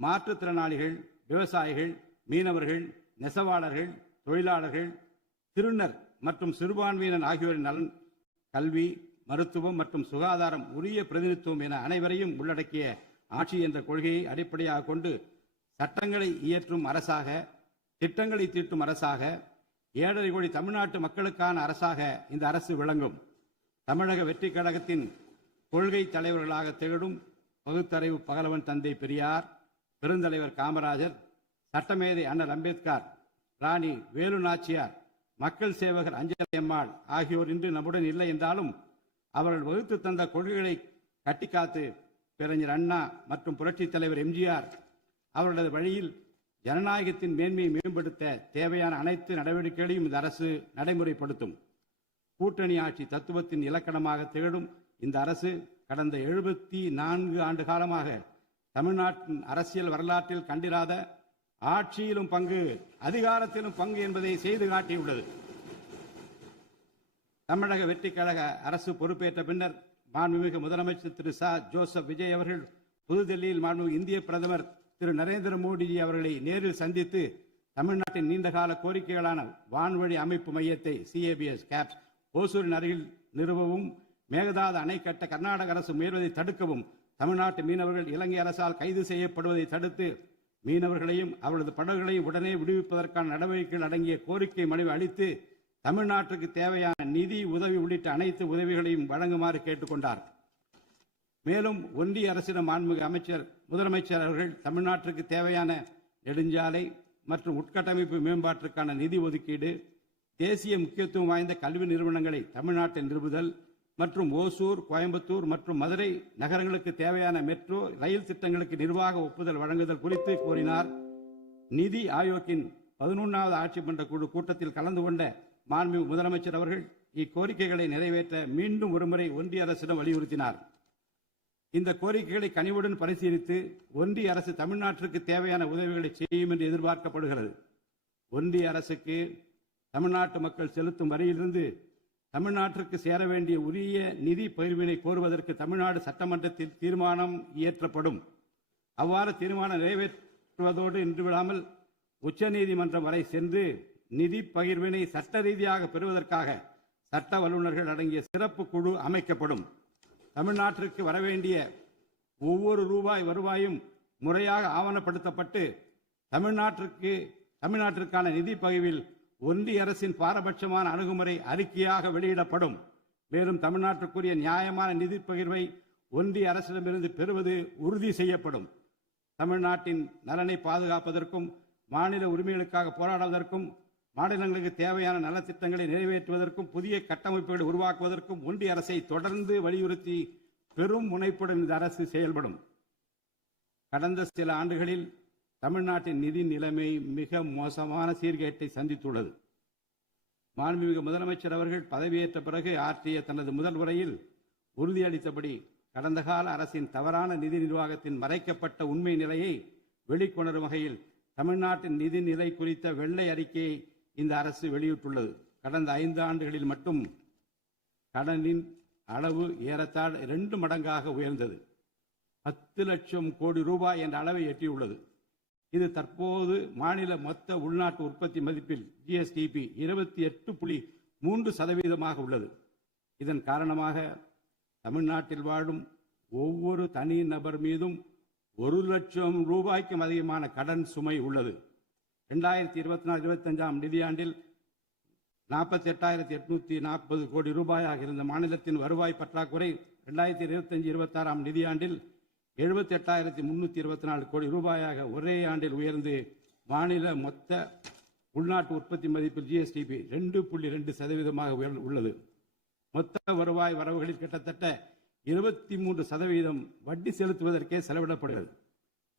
மாற்றுத்திறனாளிகள், விவசாயிகள், மீனவர்கள், நெசவாளர்கள், தொழிலாளர்கள், திருநர் மற்றும் சிறுபான்மையினர் ஆகியோரின் நலன், கல்வி, மருத்துவம் மற்றும் சுகாதாரம், உரிய பிரதிநிதித்துவம் என அனைவரையும் உள்ளடக்கிய ஆட்சி என்ற கொள்கையை அடிப்படையாக கொண்டு சட்டங்களை இயற்றும் அரசாக, திட்டங்களை தீட்டும் அரசாக, 7.5 கோடி தமிழ்நாட்டு மக்களுக்கான அரசாக இந்த அரசு விளங்கும். தமிழக வெற்றி கழகத்தின் கொள்கை தலைவர்களாக திகழும் பகுத்தறிவு பகலவன் தந்தை பெரியார், பெருந்தலைவர் காமராஜர், சட்டமேதை அண்ணல் அம்பேத்கர், ராணி வேலு நாச்சியார், மக்கள் சேவகர் அஞ்சலை அம்மாள் ஆகியோர் இன்று நம்முடன் இல்லை என்றாலும் அவர்கள் வகுத்து தந்த கொள்கைகளை கட்டிக்காத்து பேரறிஞர் அண்ணா மற்றும் புரட்சித் தலைவர் எம்ஜிஆர் அவர்களது வழியில் ஜனநாயகத்தின் மேன்மையை மேம்படுத்த தேவையான அனைத்து நடவடிக்கைகளையும் இந்த அரசு நடைமுறைப்படுத்தும். கூட்டணி ஆட்சி தத்துவத்தின் இலக்கணமாக திகழும் இந்த அரசு கடந்த 74 ஆண்டு காலமாக தமிழ்நாட்டின் அரசியல் வரலாற்றில் கண்டிராத ஆட்சியிலும் பங்கு, அதிகாரத்திலும் பங்கு என்பதை செய்து காட்டியுள்ளது. தமிழக வெற்றி கழக அரசு பொறுப்பேற்ற பின்னர் மாண்புமிகு முதலமைச்சர் திரு ச. ஜோசப் விஜய் அவர்கள் புதுதில்லியில் மாண்புமிகு இந்திய பிரதமர் திரு நரேந்திர மோடிஜி அவர்களை நேரில் சந்தித்து தமிழ்நாட்டின் நீண்டகால கோரிக்கைகளான வான்வழி அமைப்பு மையத்தை CABS கேப்ஸ் ஓசூரின் அருகில் நிறுவவும், மேகதாது அணை கட்ட கர்நாடக அரசு முயல்வதை தடுக்கவும், தமிழ்நாட்டு மீனவர்கள் இலங்கை அரசால் கைது செய்யப்படுவதை தடுத்து மீனவர்களையும் அவரது படகுகளையும் உடனே விடுவிப்பதற்கான நடவடிக்கைகள் அடங்கிய கோரிக்கை மனுவை அளித்து தமிழ்நாட்டுக்கு தேவையான நிதி உதவி உள்ளிட்ட அனைத்து உதவிகளையும் வழங்குமாறு கேட்டுக்கொண்டார். மேலும் ஒன்றிய அரசிடம் மாண்புமிகு முதலமைச்சர் அவர்கள் தமிழ்நாட்டிற்கு தேவையான நெடுஞ்சாலை மற்றும் உட்கட்டமைப்பு மேம்பாட்டிற்கான நிதி ஒதுக்கீடு, தேசிய முக்கியத்துவம் வாய்ந்த கல்வி நிறுவனங்களை தமிழ்நாட்டில் நிறுவுதல் மற்றும் ஓசூர், கோயம்புத்தூர் மற்றும் மதுரை நகரங்களுக்கு தேவையான மெட்ரோ ரயில் திட்டங்களுக்கு நிர்வாக ஒப்புதல் வழங்குதல் குறித்து கோரினார். நிதி ஆயோக்கின் 11வது ஆட்சி மன்ற குழு கூட்டத்தில் கலந்து கொண்ட மாண்புமிகு முதலமைச்சர் அவர்கள் இக்கோரிக்கைகளை நிறைவேற்ற மீண்டும் ஒருமுறை ஒன்றிய அரசிடம் வலியுறுத்தினார். இந்த கோரிக்கைகளை கனிவுடன் பரிசீலித்து ஒன்றிய அரசு தமிழ்நாட்டிற்கு தேவையான உதவிகளை செய்யும் என்று எதிர்பார்க்கப்படுகிறது. ஒன்றிய அரசுக்கு தமிழ்நாட்டு மக்கள் செலுத்தும் வரியிலிருந்து தமிழ்நாட்டிற்கு சேர வேண்டிய உரிய நிதி பகிர்வினை கோருவதற்கு தமிழ்நாடு சட்டமன்றத்தில் தீர்மானம் இயற்றப்படும். அவ்வாறு தீர்மானம் நிறைவேற்றுவதோடு நின்றுவிடாமல் உச்சநீதிமன்றம் வரை சென்று நிதி பகிர்வினை சட்ட ரீதியாக பெறுவதற்காக சட்ட வல்லுநர்கள் அடங்கிய சிறப்பு குழு அமைக்கப்படும். தமிழ்நாட்டிற்கு வரவேண்டிய ஒவ்வொரு ரூபாய் வருவாயும் முறையாக ஆவணப்படுத்தப்பட்டு தமிழ்நாட்டிற்கான நிதி பகிர்வில் ஒன்றிய அரசின் பாரபட்சமான அணுகுமுறை அறிக்கையாக வெளியிடப்படும். மேலும் தமிழ்நாட்டிற்குரிய நியாயமான நிதி பகிர்வை ஒன்றிய அரசிடமிருந்து பெறுவது உறுதி செய்யப்படும். தமிழ்நாட்டின் நலனை பாதுகாப்பதற்கும் மாநில உரிமைகளுக்காக போராடுவதற்கும் மாநிலங்களுக்கு தேவையான நலத்திட்டங்களை நிறைவேற்றுவதற்கும் புதிய கட்டமைப்புகளை உருவாக்குவதற்கும் ஒன்றிய அரசை தொடர்ந்து வலியுறுத்தி பெரும் முனைப்புடன் இந்த அரசு செயல்படும். கடந்த சில ஆண்டுகளில் தமிழ்நாட்டின் நிதி நிலைமை மிக மோசமான சீர்கேட்டை சந்தித்துள்ளது. மாண்புமிகு முதலமைச்சர் அவர்கள் பதவியேற்ற பிறகு ஆற்றிய தனது முதல் உரையில் உறுதியளித்தபடி கடந்த கால அரசின் தவறான நிதி நிர்வாகத்தின் மறைக்கப்பட்ட உண்மை நிலையை வெளிக்கொணரும் வகையில் தமிழ்நாட்டின் நிதி நிலை குறித்த வெள்ளை அறிக்கையை இந்த அரசு வெளியிட்டுள்ளது. கடந்த 5 ஆண்டுகளில் மட்டும் கடனின் அளவு ஏறத்தாழ 2 மடங்காக உயர்ந்தது. 10 லட்சம் கோடி ரூபாய் என்ற அளவை எட்டியுள்ளது. இது தற்போது மாநில மொத்த உள்நாட்டு உற்பத்தி மதிப்பில் ஜிஎஸ்டிபி 28.3% உள்ளது. இதன் காரணமாக தமிழ்நாட்டில் வாழும் ஒவ்வொரு தனி நபர் மீதும் 1 லட்சம் ரூபாய்க்கும் அதிகமான கடன் சுமை உள்ளது. 2024-25 நிதியாண்டில் 48,840 கோடி ரூபாயாக இருந்த மாநிலத்தின் வருவாய் பற்றாக்குறை 2025-26 நிதியாண்டில் 78,324 கோடி ரூபாயாக ஒரே ஆண்டில் உயர்ந்து மாநில மொத்த உள்நாட்டு உற்பத்தி மதிப்பில் ஜிஎஸ்டிபி 2.2% உள்ளது. மொத்த வருவாய் வரவுகளில் கிட்டத்தட்ட 23% வட்டி செலுத்துவதற்கே செலவிடப்படுகிறது.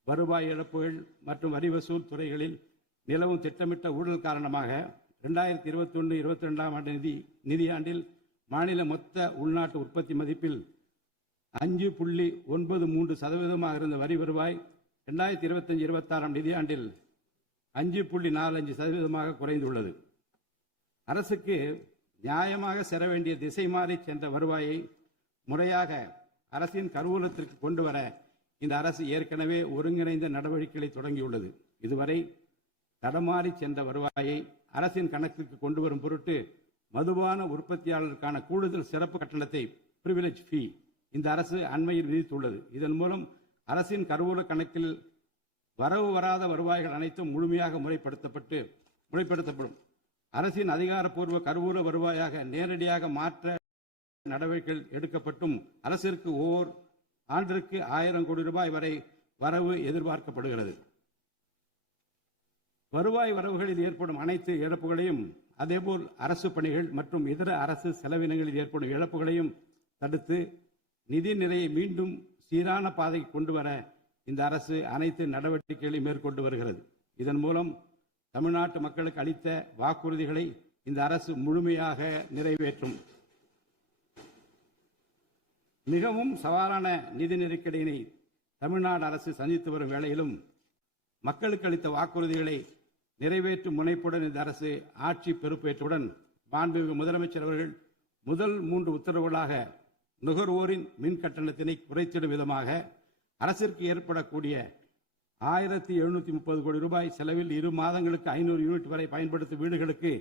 வருவாய் இழப்புகள் மற்றும் வரி வசூல் துறைகளில் நிலவும் திட்டமிட்ட ஊழல் காரணமாக 2021-22 நிதியாண்டில் மாநில மொத்த உள்நாட்டு உற்பத்தி மதிப்பில் 5.93% இருந்த வரி வருவாய் 2025-26 நிதியாண்டில் 5.45% குறைந்துள்ளது. அரசுக்கு நியாயமாக சேர வேண்டிய திசை மாறி சென்ற வருவாயை முறையாக அரசின் கருவூலத்திற்கு கொண்டு வர இந்த அரசு ஏற்கனவே ஒருங்கிணைந்த நடவடிக்கைகளை தொடங்கியுள்ளது. இதுவரை தடமாறி சென்ற வருவாயை அரசின் கணக்கிற்கு கொண்டு வரும் பொருட்டு மதுபான உற்பத்தியாளருக்கான கூடுதல் சிறப்பு கட்டணத்தை பிரிவிலேஜ் ஃபீ இந்த அரசு அண்மையில் விதித்துள்ளது. இதன் மூலம் அரசின் கருவூல கணக்கில் வரவு வராத வருவாய்கள் அனைத்தும் முழுமையாக முறைப்படுத்தப்படும். அரசின் அதிகாரப்பூர்வ கருவூல வருவாயாக நேரடியாக மாற்ற நடவடிக்கைகள் எடுக்கப்பட்டும் அரசிற்கு ஓர் ஆண்டிற்கு 1000 கோடி ரூபாய் வரை வரவு எதிர்பார்க்கப்படுகிறது. வருவாய் வரவுகளில் ஏற்படும் அனைத்து இழப்புகளையும் அதேபோல் அரசு பணிகள் மற்றும் இதர அரசு செலவினங்களில் ஏற்படும் இழப்புகளையும் தடுத்து நிதி நிலையை மீண்டும் சீரான பாதைக்கு கொண்டு வர இந்த அரசு அனைத்து நடவடிக்கைகளையும் மேற்கொண்டு வருகிறது. இதன் மூலம் தமிழ்நாட்டு மக்களுக்கு அளித்த வாக்குறுதிகளை இந்த அரசு முழுமையாக நிறைவேற்றும். மிகவும் சவாலான நிதி நெருக்கடியினை தமிழ்நாடு அரசு சந்தித்து வரும் வேளையிலும் மக்களுக்கு அளித்த வாக்குறுதிகளை நிறைவேற்றும் முனைப்புடன் இந்த அரசு ஆட்சி பொறுப்பேற்றவுடன் மாண்புமிகு முதலமைச்சர் அவர்கள் முதல் 3 உத்தரவுகளாக நுகர்வோரின் மின் கட்டணத்தினை குறைத்திடும் விதமாக அரசிற்கு ஏற்படக்கூடிய 1730 கோடி ரூபாய் செலவில் 2 மாதங்களுக்கு 500 யூனிட் வரை பயன்படுத்தும் வீடுகளுக்கு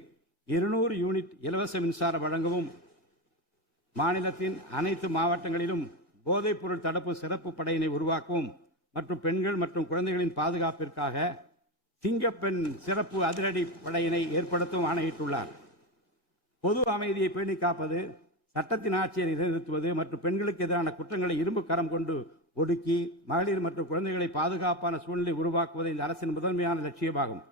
200 யூனிட் இலவச மின்சாரம் வழங்கவும், மாநிலத்தின் அனைத்து மாவட்டங்களிலும் போதைப்பொருள் தடுப்பு சிறப்பு படையினை உருவாக்கவும் மற்றும் பெண்கள் மற்றும் குழந்தைகளின் பாதுகாப்பிற்காக சிங்கப்பெண் சிறப்பு அதிரடி படையினை ஏற்படுத்தவும் ஆணையிட்டுள்ளார். பொது அமைதியை பேணி காப்பது, சட்டத்தின் ஆட்சியை நிலைநிறுத்துவது மற்றும் பெண்களுக்கு எதிரான குற்றங்களை இரும்பு கரம் கொண்டு ஒடுக்கி மகளிர் மற்றும் குழந்தைகளை பாதுகாப்பான சூழ்நிலை உருவாக்குவது இந்த அரசின் முதன்மையான லட்சியமாகும்.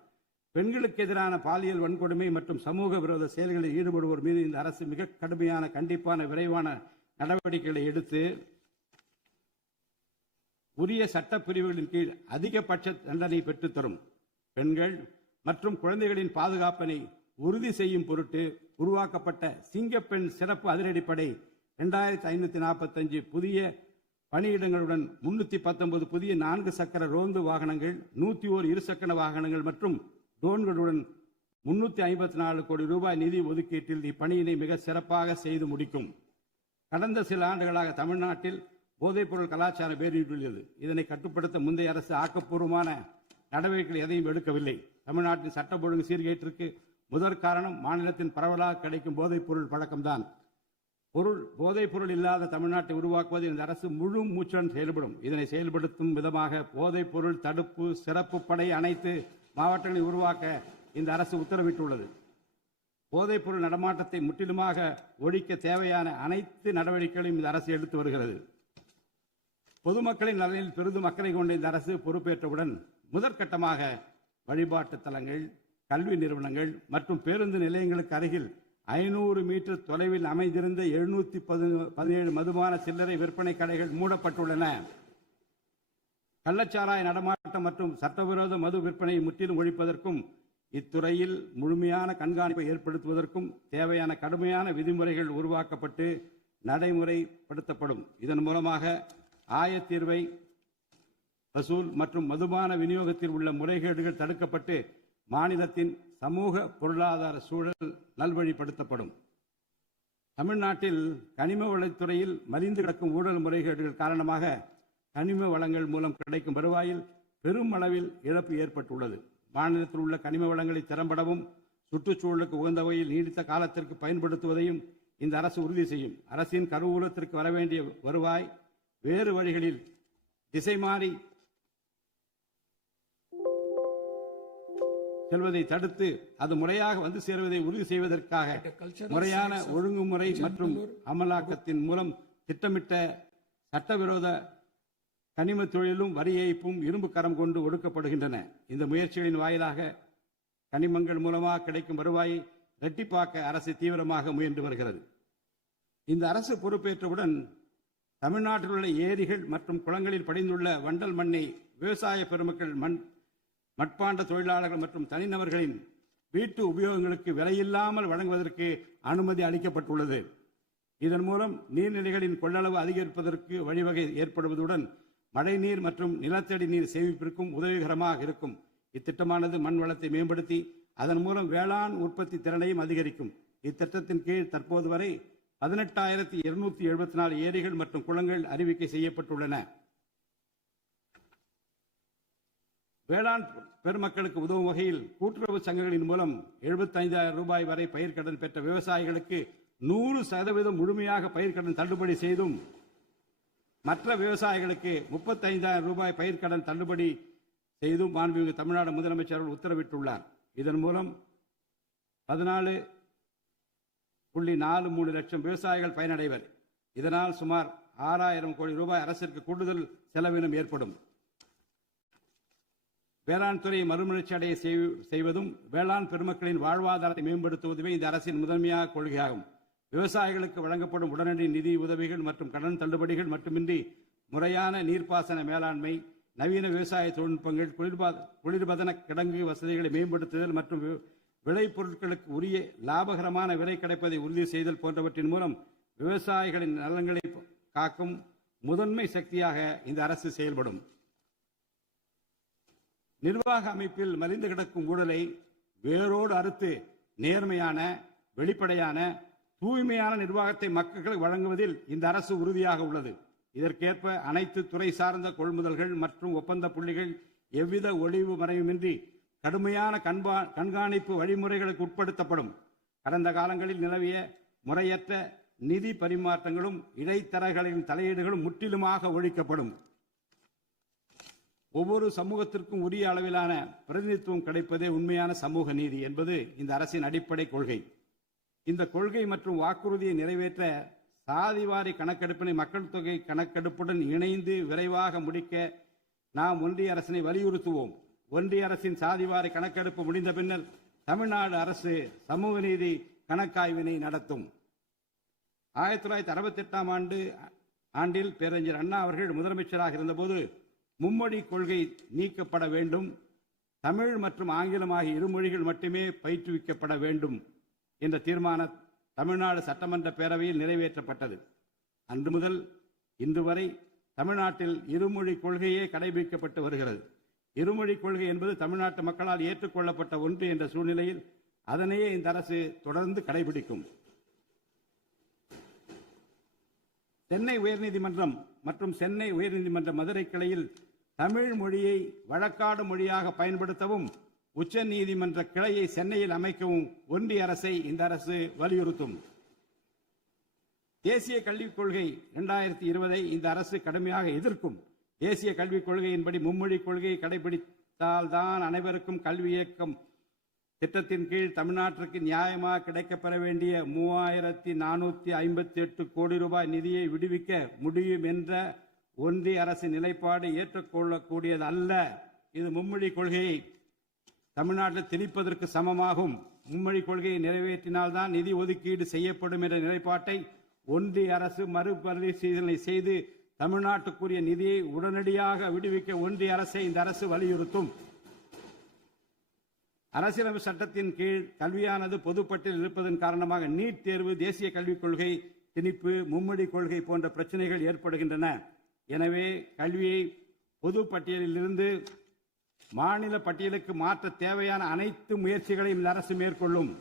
பெண்களுக்கு எதிரான பாலியல் வன்கொடுமை மற்றும் சமூக விரோத செயல்களில் ஈடுபடுவோர் மீது இந்த அரசு மிக கடுமையான கண்டிப்பான விரைவான நடவடிக்கைகளை எடுத்து உரிய சட்ட பிரிவுகளின் கீழ் அதிகபட்ச தண்டனை பெற்றுத்தரும். பெண்கள் மற்றும் குழந்தைகளின் பாதுகாப்பினை உறுதி செய்யும் பொருட்டு உருவாக்கப்பட்ட சிங்கப்பெண் சிறப்பு அதிரடிப்படை 2545 புதிய பணியிடங்களுடன் 319 புதிய 4 சக்கர ரோந்து வாகனங்கள், 101 இருசக்கர வாகனங்கள் மற்றும் ட்ரோன்களுடன் 354 கோடி ரூபாய் நிதி ஒதுக்கீட்டில் இப்பணியினை மிக சிறப்பாக செய்து முடிக்கும். கடந்த சில ஆண்டுகளாக தமிழ்நாட்டில் போதைப்பொருள் கலாச்சாரம் வேரூன்றியுள்ளது. இதனை கட்டுப்படுத்த முந்தைய அரசு ஆக்கப்பூர்வமான நடவடிக்கைகள் எதையும் எடுக்கவில்லை. தமிழ்நாட்டின் சட்ட ஒழுங்கு சீர்கேட்டிற்கு முதற் காரணம் மாநிலத்தின் பரவலாக கிடைக்கும் போதைப்பொருள் பழக்கம்தான். போதைப்பொருள் இல்லாத தமிழ்நாட்டை உருவாக்குவது இந்த அரசு முழு மூச்சுடன் செயல்படும். இதனை செயல்படுத்தும் விதமாக போதைப்பொருள் தடுப்பு சிறப்பு படை அனைத்து மாவட்டங்களை உருவாக்க இந்த அரசு உத்தரவிட்டுள்ளது. போதைப்பொருள் நடமாட்டத்தை முற்றிலுமாக ஒழிக்க தேவையான அனைத்து நடவடிக்கைகளையும் இந்த அரசு எடுத்து வருகிறது. பொதுமக்களின் நலனில் பெரிதும் அக்கறை கொண்ட இந்த அரசு பொறுப்பேற்றவுடன் முதற்கட்டமாக வழிபாட்டு தலங்கள், கல்வி நிறுவனங்கள் மற்றும் பேருந்து நிலையங்களுக்கு அருகில் 500 மீட்டர் தொலைவில் அமைந்திருந்த 717 மதுபான சில்லறை விற்பனை கடைகள் மூடப்பட்டுள்ளன. கள்ளச்சாராய நடமாட்டம் மற்றும் சட்டவிரோத மது விற்பனையை முற்றிலும் ஒழிப்பதற்கும் இத்துறையில் முழுமையான கண்காணிப்பை ஏற்படுத்துவதற்கும் தேவையான கடுமையான விதிமுறைகள் உருவாக்கப்பட்டு நடைமுறைப்படுத்தப்படும். இதன் மூலமாக ஆயத்தீர்வை வசூல் மற்றும் மதுபான விநியோகத்தில் உள்ள முறைகேடுகள் தடுக்கப்பட்டு மாநிலத்தின் சமூக பொருளாதார சூழல் நல்வழிப்படுத்தப்படும். தமிழ்நாட்டில் கனிம வளத்துறையில் மலிந்து கிடக்கும் ஊழல் முறைகேடுகள் காரணமாக கனிம வளங்கள் மூலம் கிடைக்கும் வருவாயில் பெரும் அளவில் இழப்பு ஏற்பட்டுள்ளது. மாநிலத்தில் உள்ள கனிம வளங்களை திறம்படவும் சுற்றுச்சூழலுக்கு உகந்த வகையில் நீடித்த காலத்திற்கு பயன்படுத்துவதையும் இந்த அரசு உறுதி செய்யும். அரசின் கருவூலத்திற்கு வரவேண்டிய வருவாய் வேறு வழிகளில் திசை மாறி செல்வதை தடுத்து அது முறையாக வந்து சேருவதை உறுதி செய்வதற்காக முறையான ஒழுங்குமுறை மற்றும் அமலாக்கத்தின் மூலம் திட்டமிட்ட சட்டவிரோத கனிம தொழிலும் வரி ஏய்ப்பும் இரும்பு கரம் கொண்டு ஒடுக்கப்படுகின்றன. இந்த முயற்சிகளின் வாயிலாக கனிமங்கள் மூலமாக கிடைக்கும் வருவாயை இரட்டிப்பாக்க அரசு தீவிரமாக முயன்று வருகிறது. இந்த அரசு பொறுப்பேற்றவுடன் தமிழ்நாட்டில் உள்ள ஏரிகள் மற்றும் குளங்களில் படிந்துள்ள வண்டல் மண்ணை விவசாய பெருமக்கள், மட்பாண்ட தொழிலாளர்கள் மற்றும் தனிநபர்களின் வீட்டு உபயோகங்களுக்கு விலையில்லாமல் வழங்குவதற்கு அனுமதி அளிக்கப்பட்டுள்ளது. இதன் மூலம் நீர்நிலைகளின் கொள்ளளவு அதிகரிப்பதற்கு வழிவகை ஏற்படுவதுடன் மழைநீர் மற்றும் நிலத்தடி நீர் சேமிப்பிற்கும் உதவிகரமாக இருக்கும். இத்திட்டமானது மண் வளத்தை மேம்படுத்தி அதன் மூலம் வேளாண் உற்பத்தி திறனையும் அதிகரிக்கும். இத்திட்டத்தின் கீழ் தற்போது வரை 18,274 ஏரிகள் மற்றும் குளங்கள் அறிவிக்கை செய்யப்பட்டுள்ளன. வேளாண் பெருமக்களுக்கு உதவும் வகையில் கூட்டுறவு சங்கங்களின் மூலம் 75,000 ரூபாய் வரை பயிர்க்கடன் பெற்ற விவசாயிகளுக்கு 100% முழுமையாக பயிர்க்கடன் தள்ளுபடி செய்தும், மற்ற விவசாயிகளுக்கு 35,000 ரூபாய் பயிர்க்கடன் தள்ளுபடி செய்தும் மாண்புமிகு தமிழ்நாடு முதலமைச்சர் உத்தரவிட்டுள்ளார். இதன் மூலம் 14.43 லட்சம் விவசாயிகள் பயனடைவர். இதனால் சுமார் 6,000 கோடி ரூபாய் அரசிற்கு கூடுதல் செலவினம் ஏற்படும். வேளாண் துறையை மறுமலர்ச்சி அடைய செய்வதும் வேளாண் பெருமக்களின் வாழ்வாதாரத்தை மேம்படுத்துவதுமே இந்த அரசின் முதன்மையாக கொள்கையாகும். விவசாயிகளுக்கு வழங்கப்படும் உடனடி நிதி உதவிகள் மற்றும் கடன் தள்ளுபடிகள் மட்டுமின்றி முறையான நீர்ப்பாசன மேலாண்மை, நவீன விவசாய தொழில்நுட்பங்கள், குளிர்பதன கிடங்கு வசதிகளை மேம்படுத்துதல் மற்றும் விளைபொருட்களுக்கு உரிய லாபகரமான விலை கிடைப்பதை உறுதி செய்தல் போன்றவற்றின் மூலம் விவசாயிகளின் நலன்களை காக்கும் முதன்மை சக்தியாக இந்த அரசு செயல்படும். நிர்வாக அமைப்பில் மலிந்து கிடக்கும் ஊழலை வேரோடு அறுத்து நேர்மையான, வெளிப்படையான, தூய்மையான நிர்வாகத்தை மக்களுக்கு வழங்குவதில் இந்த அரசு உறுதியாக உள்ளது. இதற்கேற்ப அனைத்து துறை சார்ந்த கொள்முதல்கள் மற்றும் ஒப்பந்த புள்ளிகள் எவ்வித ஒளிவு மறைவுமின்றி கடுமையான கண்காணிப்பு வழிமுறைகளுக்கு உட்படுத்தப்படும். கடந்த காலங்களில் நிலவிய முறையற்ற நிதி பரிமாற்றங்களும் இடைத்தரகர்களின் தலையீடுகளும் முற்றிலுமாக ஒழிக்கப்படும். ஒவ்வொரு சமூகத்திற்கும் உரிய அளவிலான பிரதிநிதித்துவம் கிடைப்பதே உண்மையான சமூக நீதி என்பது இந்த அரசின் அடிப்படை கொள்கை. இந்த கொள்கை மற்றும் வாக்குறுதியை நிறைவேற்ற சாதிவாரி கணக்கெடுப்பினை மக்கள் தொகை கணக்கெடுப்புடன் இணைந்து விரைவாக முடிக்க நாம் ஒன்றிய அரசினை வலியுறுத்துவோம். ஒன்றிய அரசின் சாதிவாரி கணக்கெடுப்பு முடிந்த பின்னர் தமிழ்நாடு அரசு சமூக நீதி கணக்காய்வினை நடத்தும். 1968 ஆண்டில் பேரறிஞர் அண்ணா அவர்கள் முதலமைச்சராக இருந்தபோது மும்மொழி கொள்கை நீக்கப்பட வேண்டும், தமிழ் மற்றும் ஆங்கிலம் ஆகிய இருமொழிகள் மட்டுமே பயிற்றுவிக்கப்பட வேண்டும் என்ற தீர்மானம் தமிழ்நாடு சட்டமன்ற பேரவையில் நிறைவேற்றப்பட்டது. அன்று முதல் இன்று வரை தமிழ்நாட்டில் இருமொழி கொள்கையே கடைபிடிக்கப்பட்டு வருகிறது. இருமொழி கொள்கை என்பது தமிழ்நாட்டு மக்களால் ஏற்றுக்கொள்ளப்பட்ட ஒன்று என்ற சூழ்நிலையில் அதனையே இந்த அரசு தொடர்ந்து கடைபிடிக்கும். சென்னை உயர்நீதிமன்றம் மற்றும் சென்னை உயர்நீதிமன்ற மதுரை கிளையில் தமிழ் மொழியை வழக்காடு மொழியாக பயன்படுத்தவும் உச்ச நீதிமன்ற கிளையை சென்னையில் அமைக்கவும் ஒன்றிய அரசை இந்த அரசு வலியுறுத்தும். தேசிய கல்விக் கொள்கை 2020 இந்த அரசு கடுமையாக எதிர்க்கும். தேசிய கல்விக் கொள்கையின்படி மும்மொழி கொள்கையை கடைபிடித்தால்தான் அனைவருக்கும் கல்வி இயக்கம் திட்டத்தின் கீழ் தமிழ்நாட்டிற்கு நியாயமாக கிடைக்கப்பெற வேண்டிய 3458 கோடி ரூபாய் நிதியை விடுவிக்க முடியும் என்ற ஒன்றிய அரசின் நிலைப்பாடு ஏற்றுக்கொள்ளக்கூடியது அல்ல. இது மும்மொழி கொள்கையை தமிழ்நாட்டில் திணிப்பதற்கு சமமாகும். மும்மொழி கொள்கையை நிறைவேற்றினால்தான் நிதி ஒதுக்கீடு செய்யப்படும் என்ற நிலைப்பாட்டை ஒன்றிய அரசு மறுபரிசீலனை செய்து தமிழ்நாட்டுக்குரிய நிதியை உடனடியாக விடுவிக்க ஒன்றிய அரசை இந்த அரசு வலியுறுத்தும். அரசியலமைப்பு சட்டத்தின் கீழ் கல்வியானது பொதுப்பட்டியலில் இருப்பதன் காரணமாக நீட் தேர்வு, தேசிய கல்விக் கொள்கை திணிப்பு, மும்மொழி கொள்கை போன்ற பிரச்சனைகள் ஏற்படுகின்றன. எனவே கல்வியை பொது பட்டியலில் இருந்து மாநில பட்டியலுக்கு மாற்ற தேவையான அனைத்து முயற்சிகளையும் இந்த அரசு மேற்கொள்ளும்.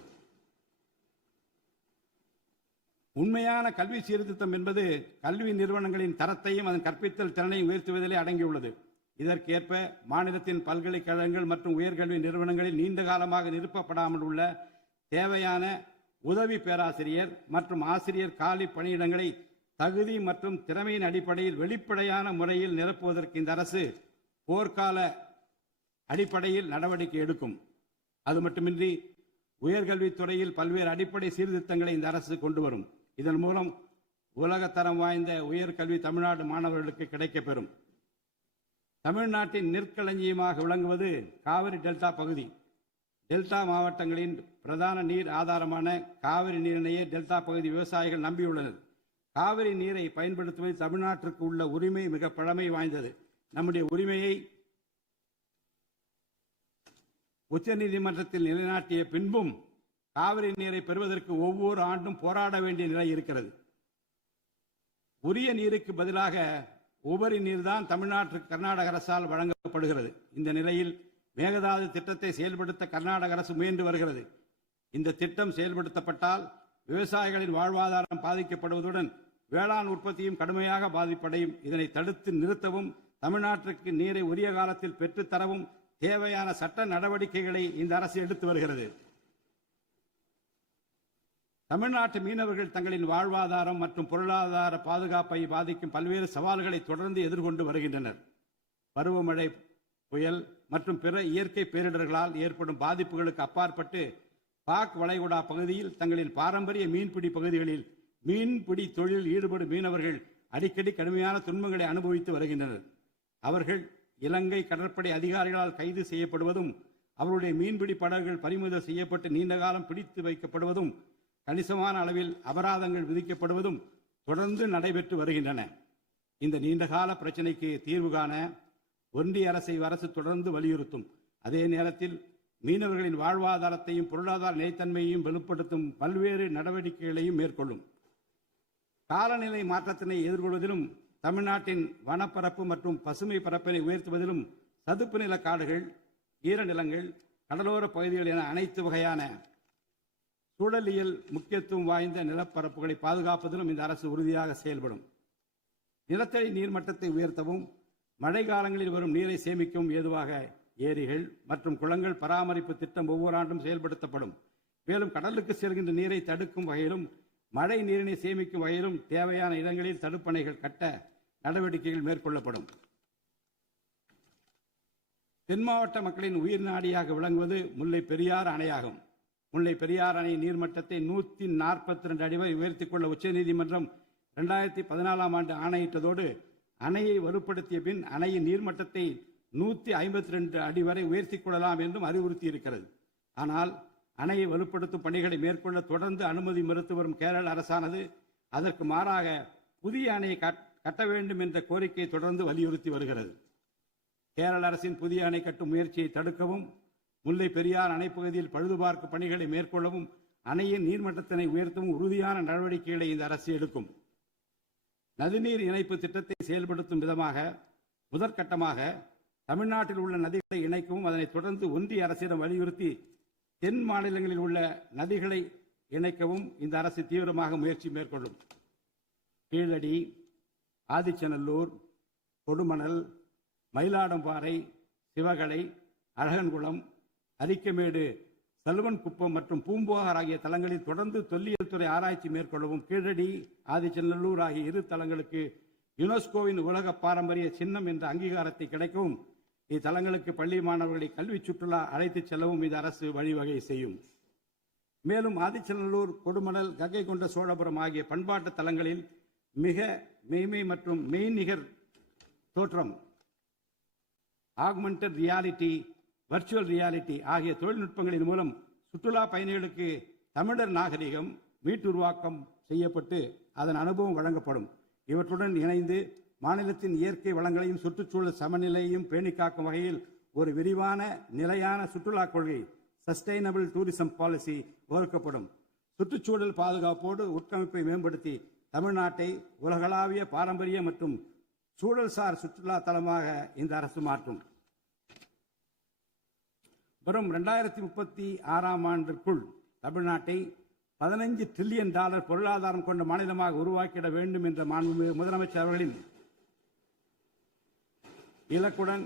உண்மையான கல்வி சீர்திருத்தம் என்பது கல்வி நிறுவனங்களின் தரத்தையும் அதன் கற்பித்தல் திறனையும் உயர்த்துவதிலே அடங்கியுள்ளது. இதற்கேற்ப மாநிலத்தின் பல்கலைக்கழகங்கள் மற்றும் உயர்கல்வி நிறுவனங்களில் நீண்ட காலமாக நிரப்பப்படாமல் உள்ள தேவையான உதவி பேராசிரியர் மற்றும் ஆசிரியர் காலி பணியிடங்களை தகுதி மற்றும் திறமையின் அடிப்படையில் வெளிப்படையான முறையில் நிரப்புவதற்கு இந்த அரசு போர்க்கால அடிப்படையில் நடவடிக்கை எடுக்கும். அது மட்டுமின்றி உயர்கல்வித்துறையில் பல்வேறு அடிப்படை சீர்திருத்தங்களை இந்த அரசு கொண்டு வரும். இதன் மூலம் உலகத்தரம் வாய்ந்த உயர்கல்வி தமிழ்நாடு மாணவர்களுக்கு கிடைக்கப்பெறும். தமிழ்நாட்டின் நெற்களஞ்சியமாக விளங்குவது காவிரி டெல்டா பகுதி. டெல்டா மாவட்டங்களின் பிரதான நீர் ஆதாரமான காவிரி நீரினையே டெல்டா பகுதி விவசாயிகள் நம்பியுள்ளனர். காவிரி நீரை பயன்படுத்துவது தமிழ்நாட்டிற்கு உள்ள உரிமை மிக பழமை வாய்ந்தது. நம்முடைய உரிமையை உச்சநீதிமன்றத்தில் நிலைநாட்டிய பின்பும் காவிரி நீரை பெறுவதற்கு ஒவ்வொரு ஆண்டும் போராட வேண்டிய நிலை இருக்கிறது. உரிய நீருக்கு பதிலாக உபரி நீர்தான் தமிழ்நாட்டிற்கு கர்நாடக அரசால் வழங்கப்படுகிறது. இந்த நிலையில் மேகதாது திட்டத்தை செயல்படுத்த கர்நாடக அரசு முயன்று வருகிறது. இந்த திட்டம் செயல்படுத்தப்பட்டால் விவசாயிகளின் வாழ்வாதாரம் பாதிக்கப்படுவதுடன் வேளாண் உற்பத்தியும் கடுமையாக பாதிப்படையும். இதனை தடுத்து நிறுத்தவும் தமிழ்நாட்டிற்கு நீரை உரிய காலத்தில் பெற்றுத்தரவும் தேவையான சட்ட நடவடிக்கைகளை இந்த அரசு எடுத்து வருகிறது. தமிழ்நாட்டு மீனவர்கள் தங்களின் வாழ்வாதாரம் மற்றும் பொருளாதார பாதுகாப்பை பாதிக்கும் பல்வேறு சவால்களை தொடர்ந்து எதிர்கொண்டு வருகின்றனர். பருவமழை, புயல் மற்றும் பிற இயற்கை பேரிடர்களால் ஏற்படும் பாதிப்புகளுக்கு அப்பாற்பட்டு பாக் வளைகுடா பகுதியில் தங்களின் பாரம்பரிய மீன்பிடி பகுதிகளில் மீன்பிடி தொழிலில் ஈடுபடும் மீனவர்கள் அடிக்கடி கடுமையான துன்பங்களை அனுபவித்து வருகின்றனர். அவர்கள் இலங்கை கடற்படை அதிகாரிகளால் கைது செய்யப்படுவதும் அவருடைய மீன்பிடி படகுகள் பறிமுதல் செய்யப்பட்டு நீண்ட காலம் பிடித்து வைக்கப்படுவதும் கணிசமான அளவில் அபராதங்கள் விதிக்கப்படுவதும் தொடர்ந்து நடைபெற்று வருகின்றன. இந்த நீண்டகால பிரச்சினைக்கு தீர்வு காண ஒன்றிய அரசு தொடர்ந்து வலியுறுத்தும். அதே நேரத்தில் மீனவர்களின் வாழ்வாதாரத்தையும் பொருளாதார நிலைத்தன்மையையும் வலுப்படுத்தும் பல்வேறு நடவடிக்கைகளையும் மேற்கொள்ளும். காலநிலை மாற்றத்தினை எதிர்கொள்வதிலும் தமிழ்நாட்டின் வனப்பரப்பு மற்றும் பசுமை பரப்பினை உயர்த்துவதிலும் சதுப்பு நில காடுகள், ஈரநிலங்கள், கடலோர பகுதிகள் என அனைத்து வகையான சூழலியல் முக்கியத்துவம் வாய்ந்த நிலப்பரப்புகளை பாதுகாப்பதிலும் இந்த அரசு உறுதியாக செயல்படும். நிலத்தடி நீர்மட்டத்தை உயர்த்தவும் மழை காலங்களில் வரும் நீரை சேமிக்கவும் ஏதுவாக ஏரிகள் மற்றும் குளங்கள் பராமரிப்பு திட்டம் ஒவ்வொரு ஆண்டும் செயல்படுத்தப்படும். மேலும் கடலுக்கு செல்கின்ற நீரை தடுக்கும் வகையிலும் மழை நீரினை சேமிக்கும் வகையிலும் தேவையான இடங்களில் தடுப்பணைகள் கட்ட நடவடிக்கைகள் மேற்கொள்ளப்படும். தென் மாவட்ட மக்களின் உயிர் நாடியாக விளங்குவது முல்லை பெரியாறு அணையாகும். முல்லை பெரியாறு அணை நீர்மட்டத்தை 142 அடி வரை உயர்த்திக் கொள்ள உச்சநீதிமன்றம் 2014 ஆண்டு ஆணையிட்டதோடு அணையை வலுப்படுத்திய பின் அணையின் நீர்மட்டத்தை 152 அடி வரை உயர்த்திக் கொள்ளலாம் என்றும் அறிவுறுத்தி இருக்கிறது. ஆனால் அணையை வலுப்படுத்தும் பணிகளை மேற்கொள்ள தொடர்ந்து அனுமதி மறுத்து வரும் கேரள அரசானது அதற்கு மாறாக புதிய அணையை கட்ட வேண்டும் என்ற கோரிக்கையை தொடர்ந்து வலியுறுத்தி வருகிறது. கேரள அரசின் புதிய அணை கட்டும் முயற்சியை தடுக்கவும், முல்லை பெரியார் அணைப்பகுதியில் பழுதுபார்க்கும் பணிகளை மேற்கொள்ளவும், அணையின் நீர்மட்டத்தினை உயர்த்தவும் உறுதியான நடவடிக்கைகளை இந்த அரசு எடுக்கும். நதிநீர் இணைப்பு திட்டத்தை செயல்படுத்தும் விதமாக முதற்கட்டமாக தமிழ்நாட்டில் உள்ள நதிகளை இணைக்கவும், அதனைத் தொடர்ந்து ஒன்றிய அரசிடம் வலியுறுத்தி தென் மாநிலங்களில் உள்ள நதிகளை இணைக்கவும் இந்த அரசு தீவிரமாக முயற்சி மேற்கொள்ளும். கீழடி, ஆதிச்சநல்லூர், கொடுமணல், மயிலாடும்பாறை, சிவகலை, அழகன்குளம், அரிக்கமேடு, சல்வன்குப்பம் மற்றும் பூம்புகார் ஆகிய தலங்களில் தொடர்ந்து தொல்லியல் துறை ஆராய்ச்சி மேற்கொள்ளவும், கீழடி, ஆதிச்சநல்லூர் ஆகிய இரு தலங்களுக்கு யுனெஸ்கோவின் உலக பாரம்பரிய சின்னம் என்ற அங்கீகாரத்தை கிடைக்கவும், இத்தலங்களுக்கு பள்ளி மாணவர்களை கல்வி சுற்றுலா அழைத்துச் செல்லவும் இந்த அரசு வழிவகை செய்யும். மேலும் ஆதிச்சநல்லூர், கொடுமணல், கங்கை கொண்ட சோழபுரம் ஆகிய பண்பாட்டு தலங்களில் மிக மெய்மை மற்றும் மெய்நிகர் தோற்றம், ஆக்மெண்டட் ரியாலிட்டி, வர்ச்சுவல் ரியாலிட்டி ஆகிய தொழில்நுட்பங்களின் மூலம் சுற்றுலா பயணிகளுக்கு தமிழர் நாகரிகம் மீட்டுருவாக்கம் செய்யப்பட்டு அதன் அனுபவம் வழங்கப்படும். இவற்றுடன் இணைந்து மாநிலத்தின் இயற்கை வளங்களையும் சுற்றுச்சூழல் சமநிலையையும் பேணி காக்கும் வகையில் ஒரு விரிவான நிலையான சுற்றுலா கொள்கை, சஸ்டைனபிள் டூரிசம் பாலிசி வகுக்கப்படும். சுற்றுச்சூழல் பாதுகாப்போடு உட்கமைப்பை மேம்படுத்தி தமிழ்நாட்டை உலகளாவிய பாரம்பரிய மற்றும் சூழல்சார் சுற்றுலா தலமாக இந்த அரசு மாற்றும். வரும் 2036ஆம் ஆண்டிற்குள் தமிழ்நாட்டை $15 டிரில்லியன் பொருளாதாரம் கொண்ட மாநிலமாக உருவாக்கிட வேண்டும் என்ற முதலமைச்சர் அவர்களின் இலக்குடன்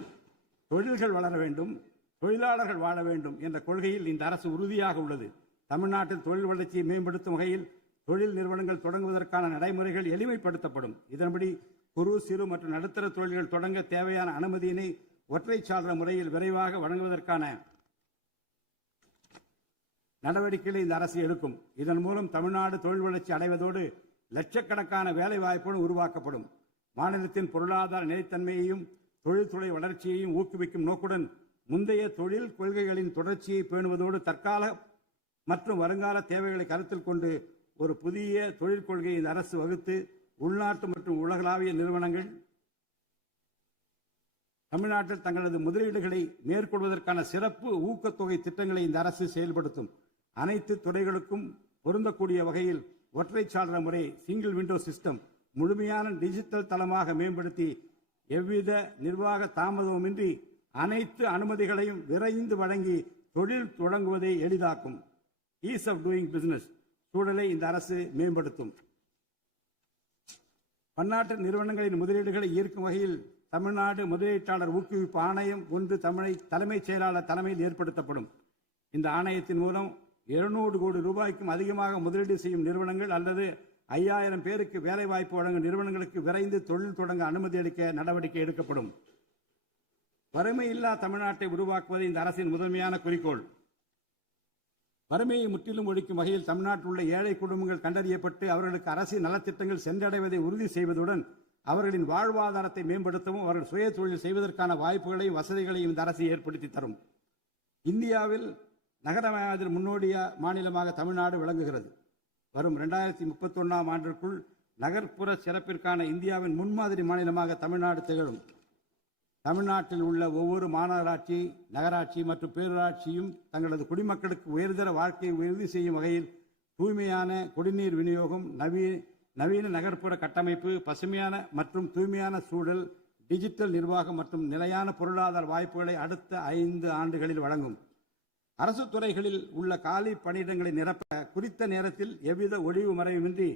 தொழில்கள் வளர வேண்டும், தொழிலாளர்கள் வாழ வேண்டும் என்ற கொள்கையில் இந்த அரசு உறுதியாக உள்ளது. தமிழ்நாட்டில் தொழில் வளர்ச்சியை மேம்படுத்தும் வகையில் தொழில் நிறுவனங்கள் தொடங்குவதற்கான நடைமுறைகள் எளிமைப்படுத்தப்படும். இதன்படி குறு, சிறு மற்றும் நடுத்தர தொழில்கள் தொடங்க தேவையான அனுமதியினை ஒற்றைச்சாளர முறையில் விரைவாக வழங்குவதற்கான நடவடிக்கைகளை இந்த அரசு எடுக்கும். இதன் மூலம் தமிழ்நாடு தொழில் வளர்ச்சி அடைவதோடு லட்சக்கணக்கான வேலை வாய்ப்புகள் உருவாக்கப்படும். மாநிலத்தின் பொருளாதார நிலைத்தன்மையையும் தொழில்துறை வளர்ச்சியையும் ஊக்குவிக்கும் நோக்குடன் முந்தைய தொழில் கொள்கைகளின் தொடர்ச்சியை பேணுவதோடு தற்கால மற்றும் வருங்கால தேவைகளை கருத்தில் கொண்டு ஒரு புதிய தொழில் கொள்கையை இந்த அரசு வகுத்து உள்நாட்டு மற்றும் உலகளாவிய நிறுவனங்கள் தமிழ்நாட்டில் தங்களது முதலீடுகளை மேற்கொள்வதற்கான சிறப்பு ஊக்கத்தொகை திட்டங்களை இந்த அரசு செயல்படுத்தும். அனைத்து துறைகளுக்கும் பொருந்தக்கூடிய வகையில் ஒற்றைச்சாளர முறை, சிங்கிள் விண்டோ சிஸ்டம் முழுமையான டிஜிட்டல் தளமாக மேம்படுத்தி எவ்வித நிர்வாக தாமதமுமின்றி அனைத்து அனுமதிகளையும் விரைந்து வழங்கி தொழில் தொடங்குவதை எளிதாக்கும். ஈஸ் ஆஃப் டூயிங் பிசினஸ் சூழலை இந்த அரசு மேம்படுத்தும். பன்னாட்டு நிறுவனங்களின் முதலீடுகளை ஈர்க்கும் வகையில் தமிழ்நாடு முதலீட்டாளர் ஊக்குவிப்பு ஆணையம் ஒன்று தலைமைச் செயலாளர் தலைமையில் ஏற்படுத்தப்படும். இந்த ஆணையத்தின் மூலம் 200 கோடி ரூபாய்க்கும் அதிகமாக முதலீடு செய்யும் நிறுவனங்கள் அல்லது 5000 பேருக்கு வேலைவாய்ப்பு வழங்கும் நிறுவனங்களுக்கு விரைந்து தொழில் தொடங்க அனுமதி அளிக்க நடவடிக்கை எடுக்கப்படும். வறுமையில்லா தமிழ்நாட்டை உருவாக்குவது இந்த அரசின் முதன்மையான குறிக்கோள். வறுமையை முற்றிலும் ஒழிக்கும் வகையில் தமிழ்நாட்டில் உள்ள ஏழை குடும்பங்கள் கண்டறியப்பட்டு அவர்களுக்கு அரசின் நலத்திட்டங்கள் சென்றடைவதை உறுதி செய்வதுடன் அவர்களின் வாழ்வாதாரத்தை மேம்படுத்தவும் அவர்கள் சுய தொழில் செய்வதற்கான வாய்ப்புகளையும் வசதிகளையும் இந்த அரசு ஏற்படுத்தி தரும். இந்தியாவில் நகரமயமாதல் முன்னோடிய மாநிலமாக தமிழ்நாடு விளங்குகிறது. வரும் 2031ஆம் ஆண்டிற்குள் நகர்ப்புற சிறப்பிற்கான இந்தியாவின் முன்மாதிரி மாநிலமாக தமிழ்நாடு திகழும். தமிழ்நாட்டில் உள்ள ஒவ்வொரு மாநகராட்சி, நகராட்சி மற்றும் பேரூராட்சியும் தங்களது குடிமக்களுக்கு உயர்தர வாழ்க்கையை உறுதி செய்யும் வகையில் தூய்மையான குடிநீர் விநியோகம், நவீன நகர்ப்புற கட்டமைப்பு, பசுமையான மற்றும் தூய்மையான சூழல், டிஜிட்டல் நிர்வாகம் மற்றும் நிலையான பொருளாதார வாய்ப்புகளை அடுத்த 5 ஆண்டுகளில் வழங்கும். அரசு துறைகளில் உள்ள காலி பணியிடங்களை நிரப்ப குறித்த நேரத்தில் எவ்வித ஒளிவு மறைவுமின்றி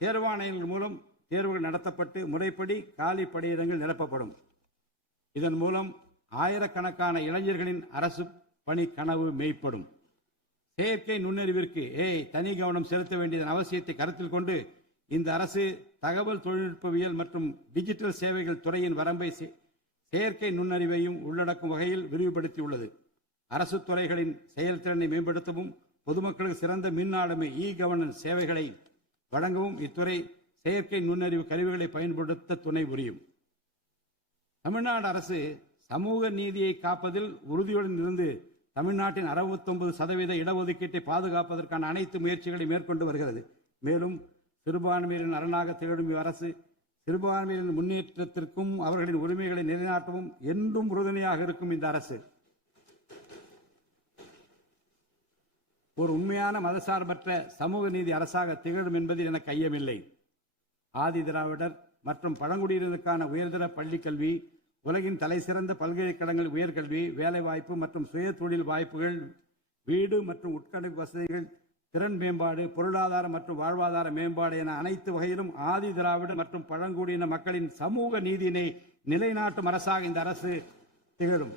தேர்வாணையங்கள் மூலம் தேர்வுகள் நடத்தப்பட்டு முறைப்படி காலி பணியிடங்கள் நிரப்பப்படும். இதன் மூலம் ஆயிரக்கணக்கான இளைஞர்களின் அரசு பணி கனவு மெய்ப்படும். செயற்கை நுண்ணறிவிற்கு தனி கவனம் செலுத்த வேண்டியதன் அவசியத்தை கருத்தில் கொண்டு இந்த அரசு தகவல் தொழில்நுட்பவியல் மற்றும் டிஜிட்டல் சேவைகள் துறையின் வரம்பை செயற்கை நுண்ணறிவையும் உள்ளடக்கும் வகையில் விரிவுபடுத்தியுள்ளது. அரசு துறைகளின் செயல்திறனை மேம்படுத்தவும் பொதுமக்களுக்கு சிறந்த மின் ஆளுமை கவர்னன்ஸ் சேவைகளை வழங்கவும் இத்துறை செயற்கை நுண்ணறிவு கருவிகளை பயன்படுத்த துணை புரியும். தமிழ்நாடு அரசு சமூக நீதியை காப்பதில் உறுதியுடன் இருந்து தமிழ்நாட்டின் 69% இடஒதுக்கீட்டை பாதுகாப்பதற்கான அனைத்து முயற்சிகளை மேற்கொண்டு வருகிறது. மேலும் சிறுபான்மையினரின் அரணாக திகழும் அரசு சிறுபான்மையினரின் முன்னேற்றத்திற்கும் அவர்களின் உரிமைகளை நிலைநாட்டவும் என்றும் உறுதுணையாக இருக்கும். இந்த அரசு ஒரு உண்மையான மதசார்பற்ற சமூக நீதி அரசாக திகழும் என்பதில் எனக்கு ஐயமில்லை. ஆதி திராவிடர் மற்றும் பழங்குடியினருக்கான உயர்தர பள்ளி கல்வி, உலகின் தலைசிறந்த பல்கலைக்கழகங்கள், உயர்கல்வி, வேலைவாய்ப்பு மற்றும் சுய தொழில் வாய்ப்புகள், வீடு மற்றும் உட்கட்டமைப்பு வசதிகள், திறன் மேம்பாடு, பொருளாதார மற்றும் வாழ்வாதார மேம்பாடு என அனைத்து வகையிலும் ஆதி திராவிட மற்றும் பழங்குடியின மக்களின் சமூக நீதியினை நிலைநாட்டும் அரசாக இந்த அரசு திகழும்.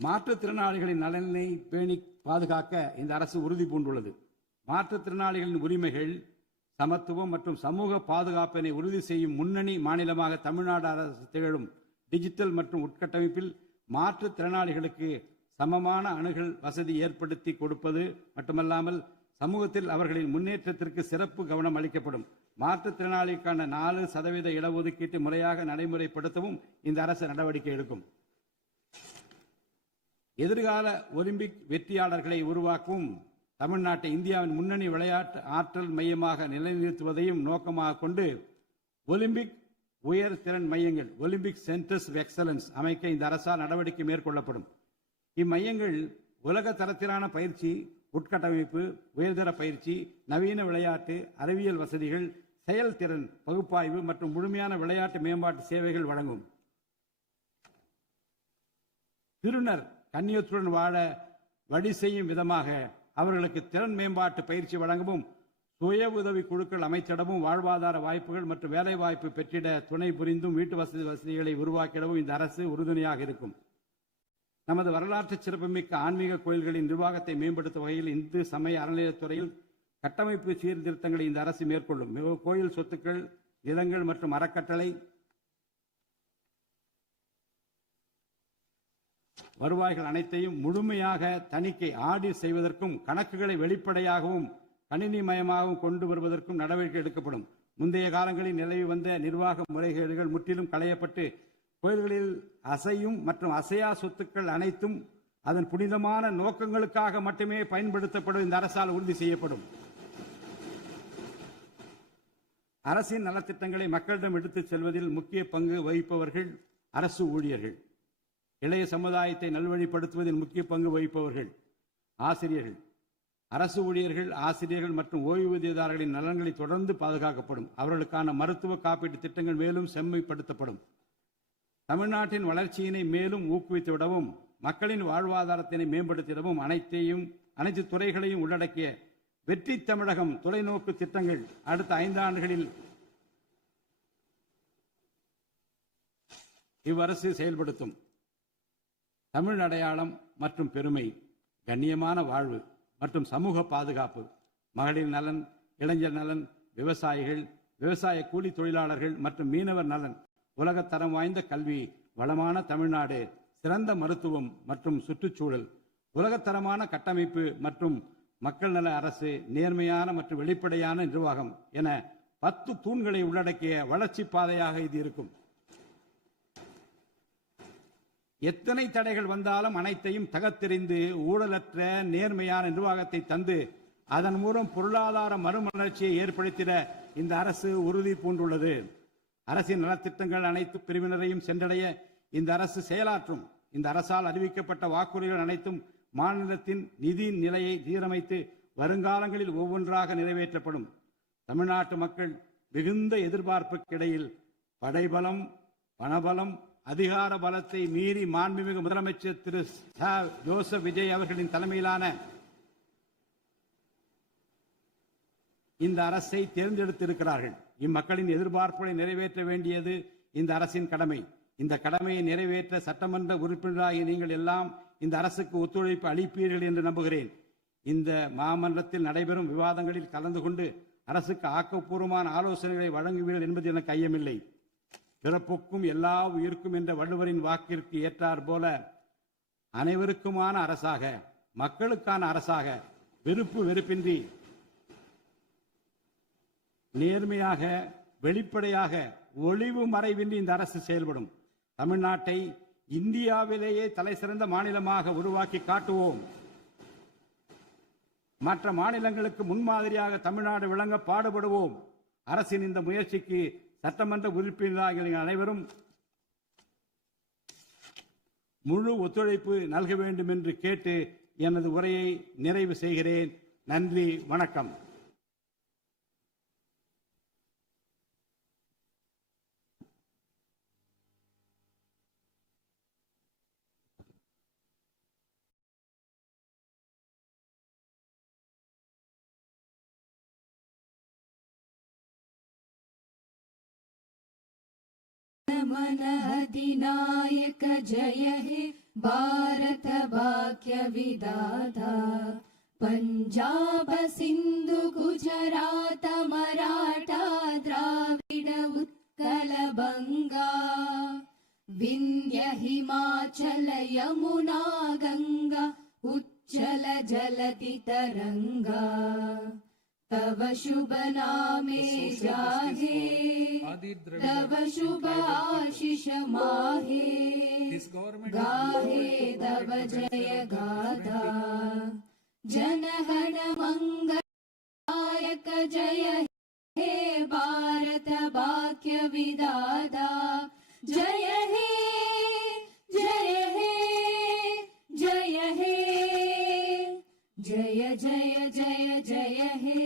மாற்றுத்திறனாளிகளின் நலனை பேணி பாதுகாக்க இந்த அரசு உறுதி பூண்டுள்ளது. மாற்றுத்திறனாளிகளின் உரிமைகள், சமத்துவம் மற்றும் சமூக பாதுகாப்பினை உறுதி செய்யும் முன்னணி மாநிலமாக தமிழ்நாடு அரசு திகழும். டிஜிட்டல் மற்றும் உட்கட்டமைப்பில் மாற்றுத்திறனாளிகளுக்கு சமமான அணுகல் வசதி ஏற்படுத்தி கொடுப்பது மட்டுமல்லாமல் சமூகத்தில் அவர்களின் முன்னேற்றத்திற்கு சிறப்பு கவனம் அளிக்கப்படும். மாற்றுத்திறனாளிக்கான 4% இடஒதுக்கீட்டு முறையாக நடைமுறைப்படுத்தவும் இந்த அரசு நடவடிக்கை எடுக்கும். எதிர்கால ஒலிம்பிக் வெற்றியாளர்களை உருவாக்கவும் தமிழ்நாட்டை இந்தியாவின் முன்னணி விளையாட்டு ஆற்றல் மையமாக நிலைநிறுத்துவதையும் நோக்கமாக கொண்டு ஒலிம்பிக் உயர் திறன் மையங்கள், ஒலிம்பிக் சென்டர்ஸ் ஆஃப் எக்ஸலன்ஸ் அமைக்க இந்த அரசால் நடவடிக்கை மேற்கொள்ளப்படும். இம்மையங்கள் உலக தரத்திலான பயிற்சி, உட்கட்டமைப்பு, உயர்தர பயிற்சி, நவீன விளையாட்டு, அறிவியல் வசதிகள், செயல்திறன் பகுப்பாய்வு மற்றும் முழுமையான விளையாட்டு மேம்பாட்டு சேவைகள் வழங்கும். திருநர் கண்ணியத்துடன் வாழ வழி செய்யும் விதமாக அவர்களுக்கு திறன் மேம்பாட்டு பயிற்சி வழங்கவும், சுய உதவி குழுக்கள் அமைத்திடவும், வாழ்வாதார வாய்ப்புகள் மற்றும் வேலை வாய்ப்பு பெற்றிட துணை புரிந்தும் வீட்டு வசதிகளை உருவாக்கிடவும் இந்த அரசு உறுதுணையாக இருக்கும். நமது வரலாற்று சிறப்புமிக்க ஆன்மீக கோயில்களின் நிர்வாகத்தை மேம்படுத்தும் வகையில் இந்து சமய அறநிலையத்துறையில் கட்டமைப்பு சீர்திருத்தங்களை இந்த அரசு மேற்கொள்ளும். கோயில் சொத்துக்கள், நிலங்கள் மற்றும் அறக்கட்டளை வருவாய்கள் அனைத்தையும் முழுமையாக தணிக்கை ஆடிட் செய்வதற்கும் கணக்குகளை வெளிப்படையாகவும் கணினிமயமாகவும் கொண்டு வருவதற்கும் நடவடிக்கை எடுக்கப்படும். முந்தைய காலங்களில் நிலவி வந்த நிர்வாக முறைகேடுகள் முற்றிலும் களையப்பட்டு கோயில்களில் அசையும் மற்றும் அசையா சொத்துக்கள் அனைத்தும் அதன் புனிதமான நோக்கங்களுக்காக மட்டுமே பயன்படுத்தப்படும் இந்த அரசால் உறுதி செய்யப்படும். அரசின் நலத்திட்டங்களை மக்களிடம் எடுத்துச் செல்வதில் முக்கிய பங்கு வகிப்பவர்கள் அரசு ஊழியர்கள். இளைய சமுதாயத்தை நல்வழிப்படுத்துவதில் முக்கிய பங்கு வகிப்பவர்கள் ஆசிரியர்கள். அரசு ஊழியர்கள், ஆசிரியர்கள் மற்றும் ஓய்வூதியதாரர்களின் நலன்களை தொடர்ந்து பாதுகாக்கப்படும். அவர்களுக்கான மருத்துவ காப்பீட்டு திட்டங்கள் மேலும் செம்மைப்படுத்தப்படும். தமிழ்நாட்டின் வளர்ச்சியினை மேலும் ஊக்குவித்துவிடவும், மக்களின் வாழ்வாதாரத்தினை மேம்படுத்திடவும் அனைத்து துறைகளையும் உள்ளடக்கிய வெற்றி தமிழகம் தொலைநோக்கு திட்டங்கள் அடுத்த 5 ஆண்டுகளில் இவ்வரசு செயல்படுத்தும். தமிழ் அடையாளம் மற்றும் பெருமை, கண்ணியமான வாழ்வு மற்றும் சமூக பாதுகாப்பு, மகளிர் நலன், இளைஞர் நலன், விவசாயிகள், விவசாய கூலி தொழிலாளர்கள் மற்றும் மீனவர் நலன், உலகத்தரம் வாய்ந்த கல்வி, வளமான தமிழ்நாடு, சிறந்த மருத்துவம் மற்றும் சுற்றுச்சூழல், உலகத்தரமான கட்டமைப்பு மற்றும் மக்கள் நல அரசு, நேர்மையான மற்றும் வெளிப்படையான நிர்வாகம் என 10 தூண்களை உள்ளடக்கிய வளர்ச்சி பாதையாக இது இருக்கும். எத்தனை தடைகள் வந்தாலும் அனைத்தையும் தகர்த்தெறிந்து ஊழலற்ற நேர்மையான நிர்வாகத்தை தந்து அதன் மூலம் பொருளாதார மறுமலர்ச்சியை ஏற்படுத்திட இந்த அரசு உறுதி பூண்டுள்ளது. அரசின் நலத்திட்டங்கள் அனைத்து பிரிவினரையும் சென்றடைய இந்த அரசு செயலாற்றும். இந்த அரசால் அறிவிக்கப்பட்ட வாக்குறுதிகள் அனைத்தும் மாநிலத்தின் நிதி நிலையை சீரமைத்து வருங்காலங்களில் ஒவ்வொன்றாக நிறைவேற்றப்படும். தமிழ்நாட்டு மக்கள் மிகுந்த எதிர்பார்ப்புக்கிடையில் படைபலம், பணபலம், அதிகார பலத்தை மீறி மாண்புமிகு முதலமைச்சர் திரு ஜோசப் விஜய் அவர்களின் தலைமையிலான இந்த அரசை தேர்ந்தெடுத்திருக்கிறார்கள். இம்மக்களின் எதிர்பார்ப்புகளை நிறைவேற்ற வேண்டியது இந்த அரசின் கடமை. இந்த கடமையை நிறைவேற்ற சட்டமன்ற உறுப்பினராகிய நீங்கள் எல்லாம் இந்த அரசுக்கு ஒத்துழைப்பு அளிப்பீர்கள் என்று நம்புகிறேன். இந்த மாமன்றத்தில் நடைபெறும் விவாதங்களில் கலந்து கொண்டு அரசுக்கு ஆக்கப்பூர்வமான ஆலோசனைகளை வழங்குவீர்கள் என்பது எனக்கு ஐயமில்லை. பிறப்புக்கும் எல்லா உயிர்க்கும் என்ற வள்ளுவரின் வாக்கிற்கு ஏற்றார் போல அனைவருக்குமான அரசாக, மக்களுக்கான அரசாக, வெறுப்பின்றி நேர்மையாக வெளிப்படையாக ஒளிவு மறைவின்றி இந்த அரசு செயல்படும். தமிழ்நாட்டை இந்தியாவிலேயே தலைசிறந்த மாநிலமாக உருவாக்கி காட்டுவோம். மற்ற மாநிலங்களுக்கு முன்மாதிரியாக தமிழ்நாடு விளங்க பாடுபடுவோம். அரசின் இந்த முயற்சிக்கு சட்டமன்ற உறுப்பினர்கள் அனைவரும் முழு ஒத்துழைப்பு நல்க வேண்டும் என்று கேட்டு எனது உரையை நிறைவு செய்கிறேன். நன்றி, வணக்கம். मन अधिनायक जय हे भारत भाग्य विधाता पंजाब सिंधु गुजरात मराठा द्राविड उत्कल बंगा विंध्य हिमाचल यमुना गंगा उच्चल जलति तरंगा तव शुभ नामे जाहे तव शुभ आशीष माहे गाहे तव जय गाथा जनगण मंगलायक जय हे भारत भाग्य विधाता जय हे जय हे जय हे जय जय जय जय हे